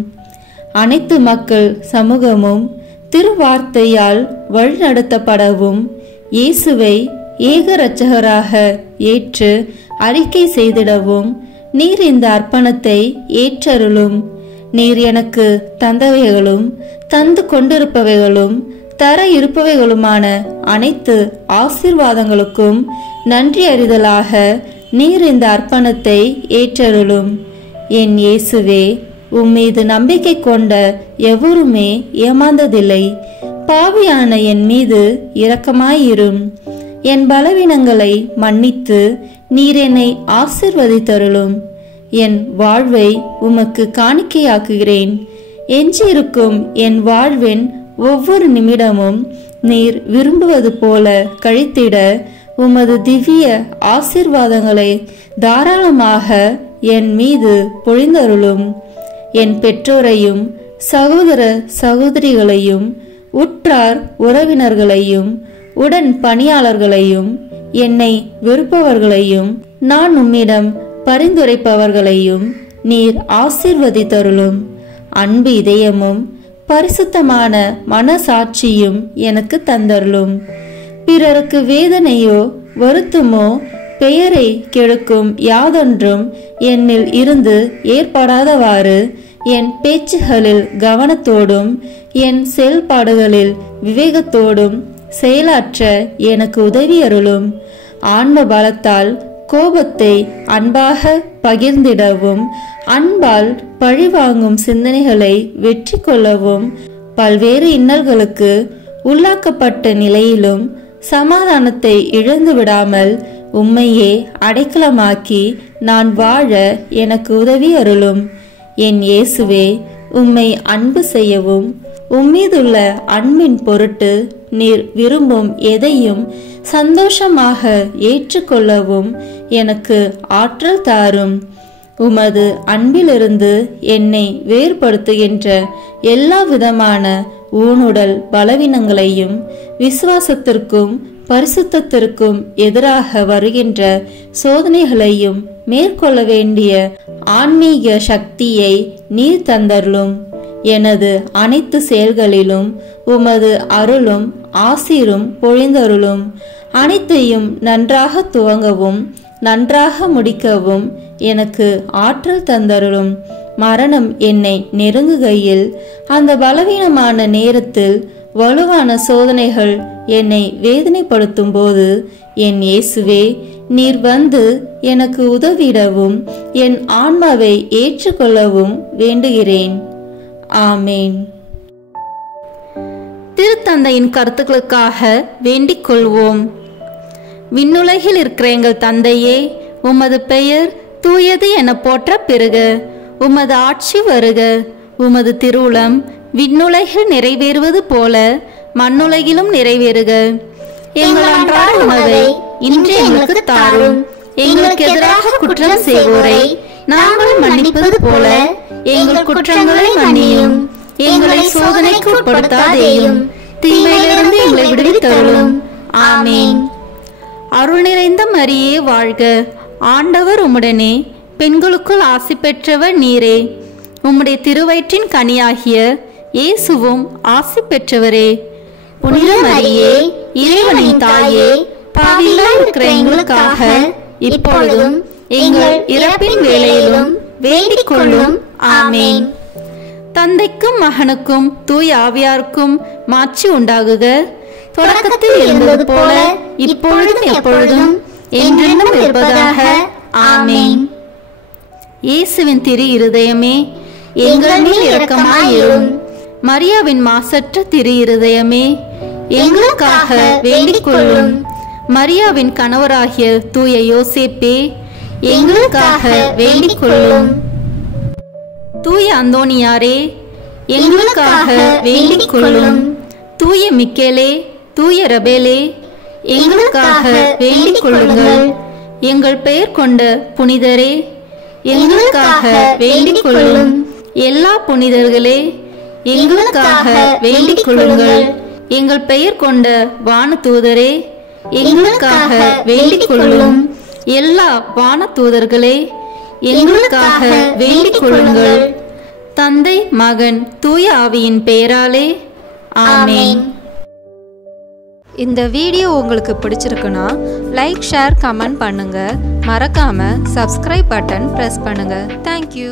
அனைத்து மக்கள் சமூகமும் திருவார்த்தையால் வழிநடத்தப்படவும் இயேசுவை ஏக இரட்சகராக ஏற்று அறிக்கை செய்திடவும் நீர் இந்த அர்ப்பணத்தை ஏற்றருளும். நீர் எனக்கு தந்தவைகளும் தந்து கொண்டிருப்பவைகளும் தர இருப்பவைகளுமான அனைத்து ஆசீர்வாதங்களுக்கும் நன்றி அறிதலாக நீர் இந்த அர்ப்பணத்தை ஏற்றருளும். என் இயேசுவே, உம்மீது நம்பிக்கை கொண்ட எவருமே ஏமாந்ததில்லை. பாவியான என் மீது இரக்கமாயிரும். என் பலவீனங்களை மன்னித்து நீர் என்னை ஆசீர்வதித்தருளும். என் வாழ்வை உமக்கு காணிக்கையாக்குகிறேன். எஞ்சியிருக்கும் என் வாழ்வின் ஒவ்வொரு நிமிடமும் நீர் விரும்புவது போல கழித்திட உமது திவ்ய ஆசீர்வாதங்களை தாராளமாக என் மீது பொழிந்தருளும். என் பெற்றோரையும் சகோதர சகோதரிகளையும் உற்றார் உறவினர்களையும் உடன் பணியாளர்களையும் என்னை வெறுப்பவர்களையும் நான் உம்மிடம் பரிந்துரைப்பவர்களையும் நீர் ஆசீர்வதித்தருளும். அன்பு இதயமும் பரிசுத்தமான மனசாட்சியும் எனக்கு தந்தருளும். பிறருக்கு வேதனையோ வருத்தமோ பெயரை கெடுக்கும் யாதொன்றும் என்னில் இருந்து ஏற்படாதவாறு என் பேச்சுகளில் கவனத்தோடும் என் செயல்பாடுகளில் விவேகத்தோடும் செயலாற்ற எனக்கு உதவி அருளும். ஆன்ம பலத்தால் கோபத்தை அன்பாக பகிர்ந்திடவும் அன்பால் பழிவாங்கும் சிந்தனைகளை வெற்றி கொள்ளவும் பல்வேறு இன்னல்களுக்கு உள்ளாக்கப்பட்ட நிலையிலும் சமாதானத்தை இழந்து விடாமல் உம்மையே அடைக்கலமாக்கி நான் வாழ எனக்கு உதவி அருளும். என் இயேசுவே, உம்மை அன்பு செய்யவும் உம்மீதுள்ள அன்பின் பொருட்டு நீர் விரும்பும் எதையும் சந்தோஷமாக ஏற்றுக்கொள்ளவும் எனக்கு ஆற்றல் தாரும். உமது அன்பிலிருந்து என்னை வேறுபடுத்துகின்ற எல்லா விதமான ஊனுடல் பலவீனங்களையும் விசுவாசத்திற்கும் பரிசுத்தத்திற்கும் எதிராக வருகின்ற சோதனைகளையும் மேற்கொள்ள வேண்டிய ஆன்மீக சக்தியை நீர் தந்தருளும். எனது அனைத்து செயல்களிலும் உமது அருளும் ஆசீரும் பொழிந்தருளும். அனைத்தையும் நன்றாக துவங்கவும் நன்றாக முடிக்கவும் எனக்கு ஆற்றல் தந்தருளும். மரணம் என்னை நெருங்குகையில் அந்த பலவீனமான நேரத்தில் வலுவான சோதனைகள் என்னை வேதனைப்படுத்தும் போது என் இயேசுவே, நீர் வந்து எனக்கு உதவிடவும் என் ஆன்மாவை ஏற்றுக்கொள்ளவும் வேண்டுகிறேன். ஆமேன். திருத்தந்தையின் கருத்துக்களுக்காக வேண்டிக் கொள்வோம். விண்ணுலகில் இருக்கிற எங்கள் தந்தையே, உமது பெயர் தூயது என போற்ற பெறுக. உமது ஆட்சி வருக. உமது திருவுளம் விண்ணுலகில் நிறைவேறுவது போல மண்ணுலகிலும் நிறைவேறுக. எங்கள் அன்றாட உணவை இன்று எங்களுக்கு தாரும். எங்களுக்கு எதிராக குற்றம் செய்வோரை நாங்கள் மன்னிப்பது போல எங்கள் குற்றங்களை மன்னியும். எங்களை சோதனைக்கு உட்படுத்தாதேயும், தீமையிலிருந்து எங்களை விடுவித்தருளும். ஆமேன். அருள் நிறைந்த மரியே வாழ்க. ஆண்டவர் உம்முடனே, பெண்களுக்குள் ஆசி பெற்றவர் நீரே. உம்முடைய திருவயிற்றின் கனியாகிய இயேசுவும் ஆசி பெற்றவரே. புனித மரியே, இறைவனின் தாயே, பாவிகளாய் இருக்கிற எங்களுக்காக இப்பொழுதும் எங்கள் இறப்பின் வேளையிலும் வேண்டிக் கொள்ளும். ஆமேன். தந்தைக்கும் மகனுக்கும் தூய ஆவியாருக்கும் மாட்சி உண்டாகுக. தொடக்கத்தில் இருந்தது போல இப்பொழுதும் எப்பொழுதும் என்றென்றும் இருப்பதாக. ஆமேன். இயேசுவின் திரு இருதயமே, எங்கள் மேல் இரக்கமாயிரும். மரியாவின் மாசற்ற திரு இருதயமே, எங்களுக்காக வேண்டிக் கொள்ளும். மரியாவின் கணவராகிய தூய யோசேப்பே, எங்களுக்காக வேண்டிக் கொள்ளும். தூய அந்தோனியாரே, எங்களுக்காக வேண்டிக் கொள்ளும். தூய மிக்கேலே, தூய ரபேலே, எங்களுக்காக வேண்டிக் கொள்ளுங்கள். எங்கள் பெயர் கொண்ட புனிதரே, எங்களுக்காக வேண்டிக் கொள்ளும். எல்லா புனிதர்களே, எங்களுக்காக வேண்டிக் கொள்ளுங்கள். எங்கள் பெயர் கொண்ட வானதூதரே, எங்களுக்காக வேண்டிக் கொள்ளும். எல்லா வானதூதர்களே, எங்களுக்காக வேண்டிக் கொள்ளுங்கள். தந்தை, மகன், தூய ஆவியின் பெயராலே. ஆமென். இந்த வீடியோ உங்களுக்கு பிடிச்சிருக்குன்னா லைக், ஷேர், கமெண்ட் பண்ணுங்க. மறக்காம சப்ஸ்கிரைப் பட்டன் பிரஸ் பண்ணுங்க. தேங்க்யூ.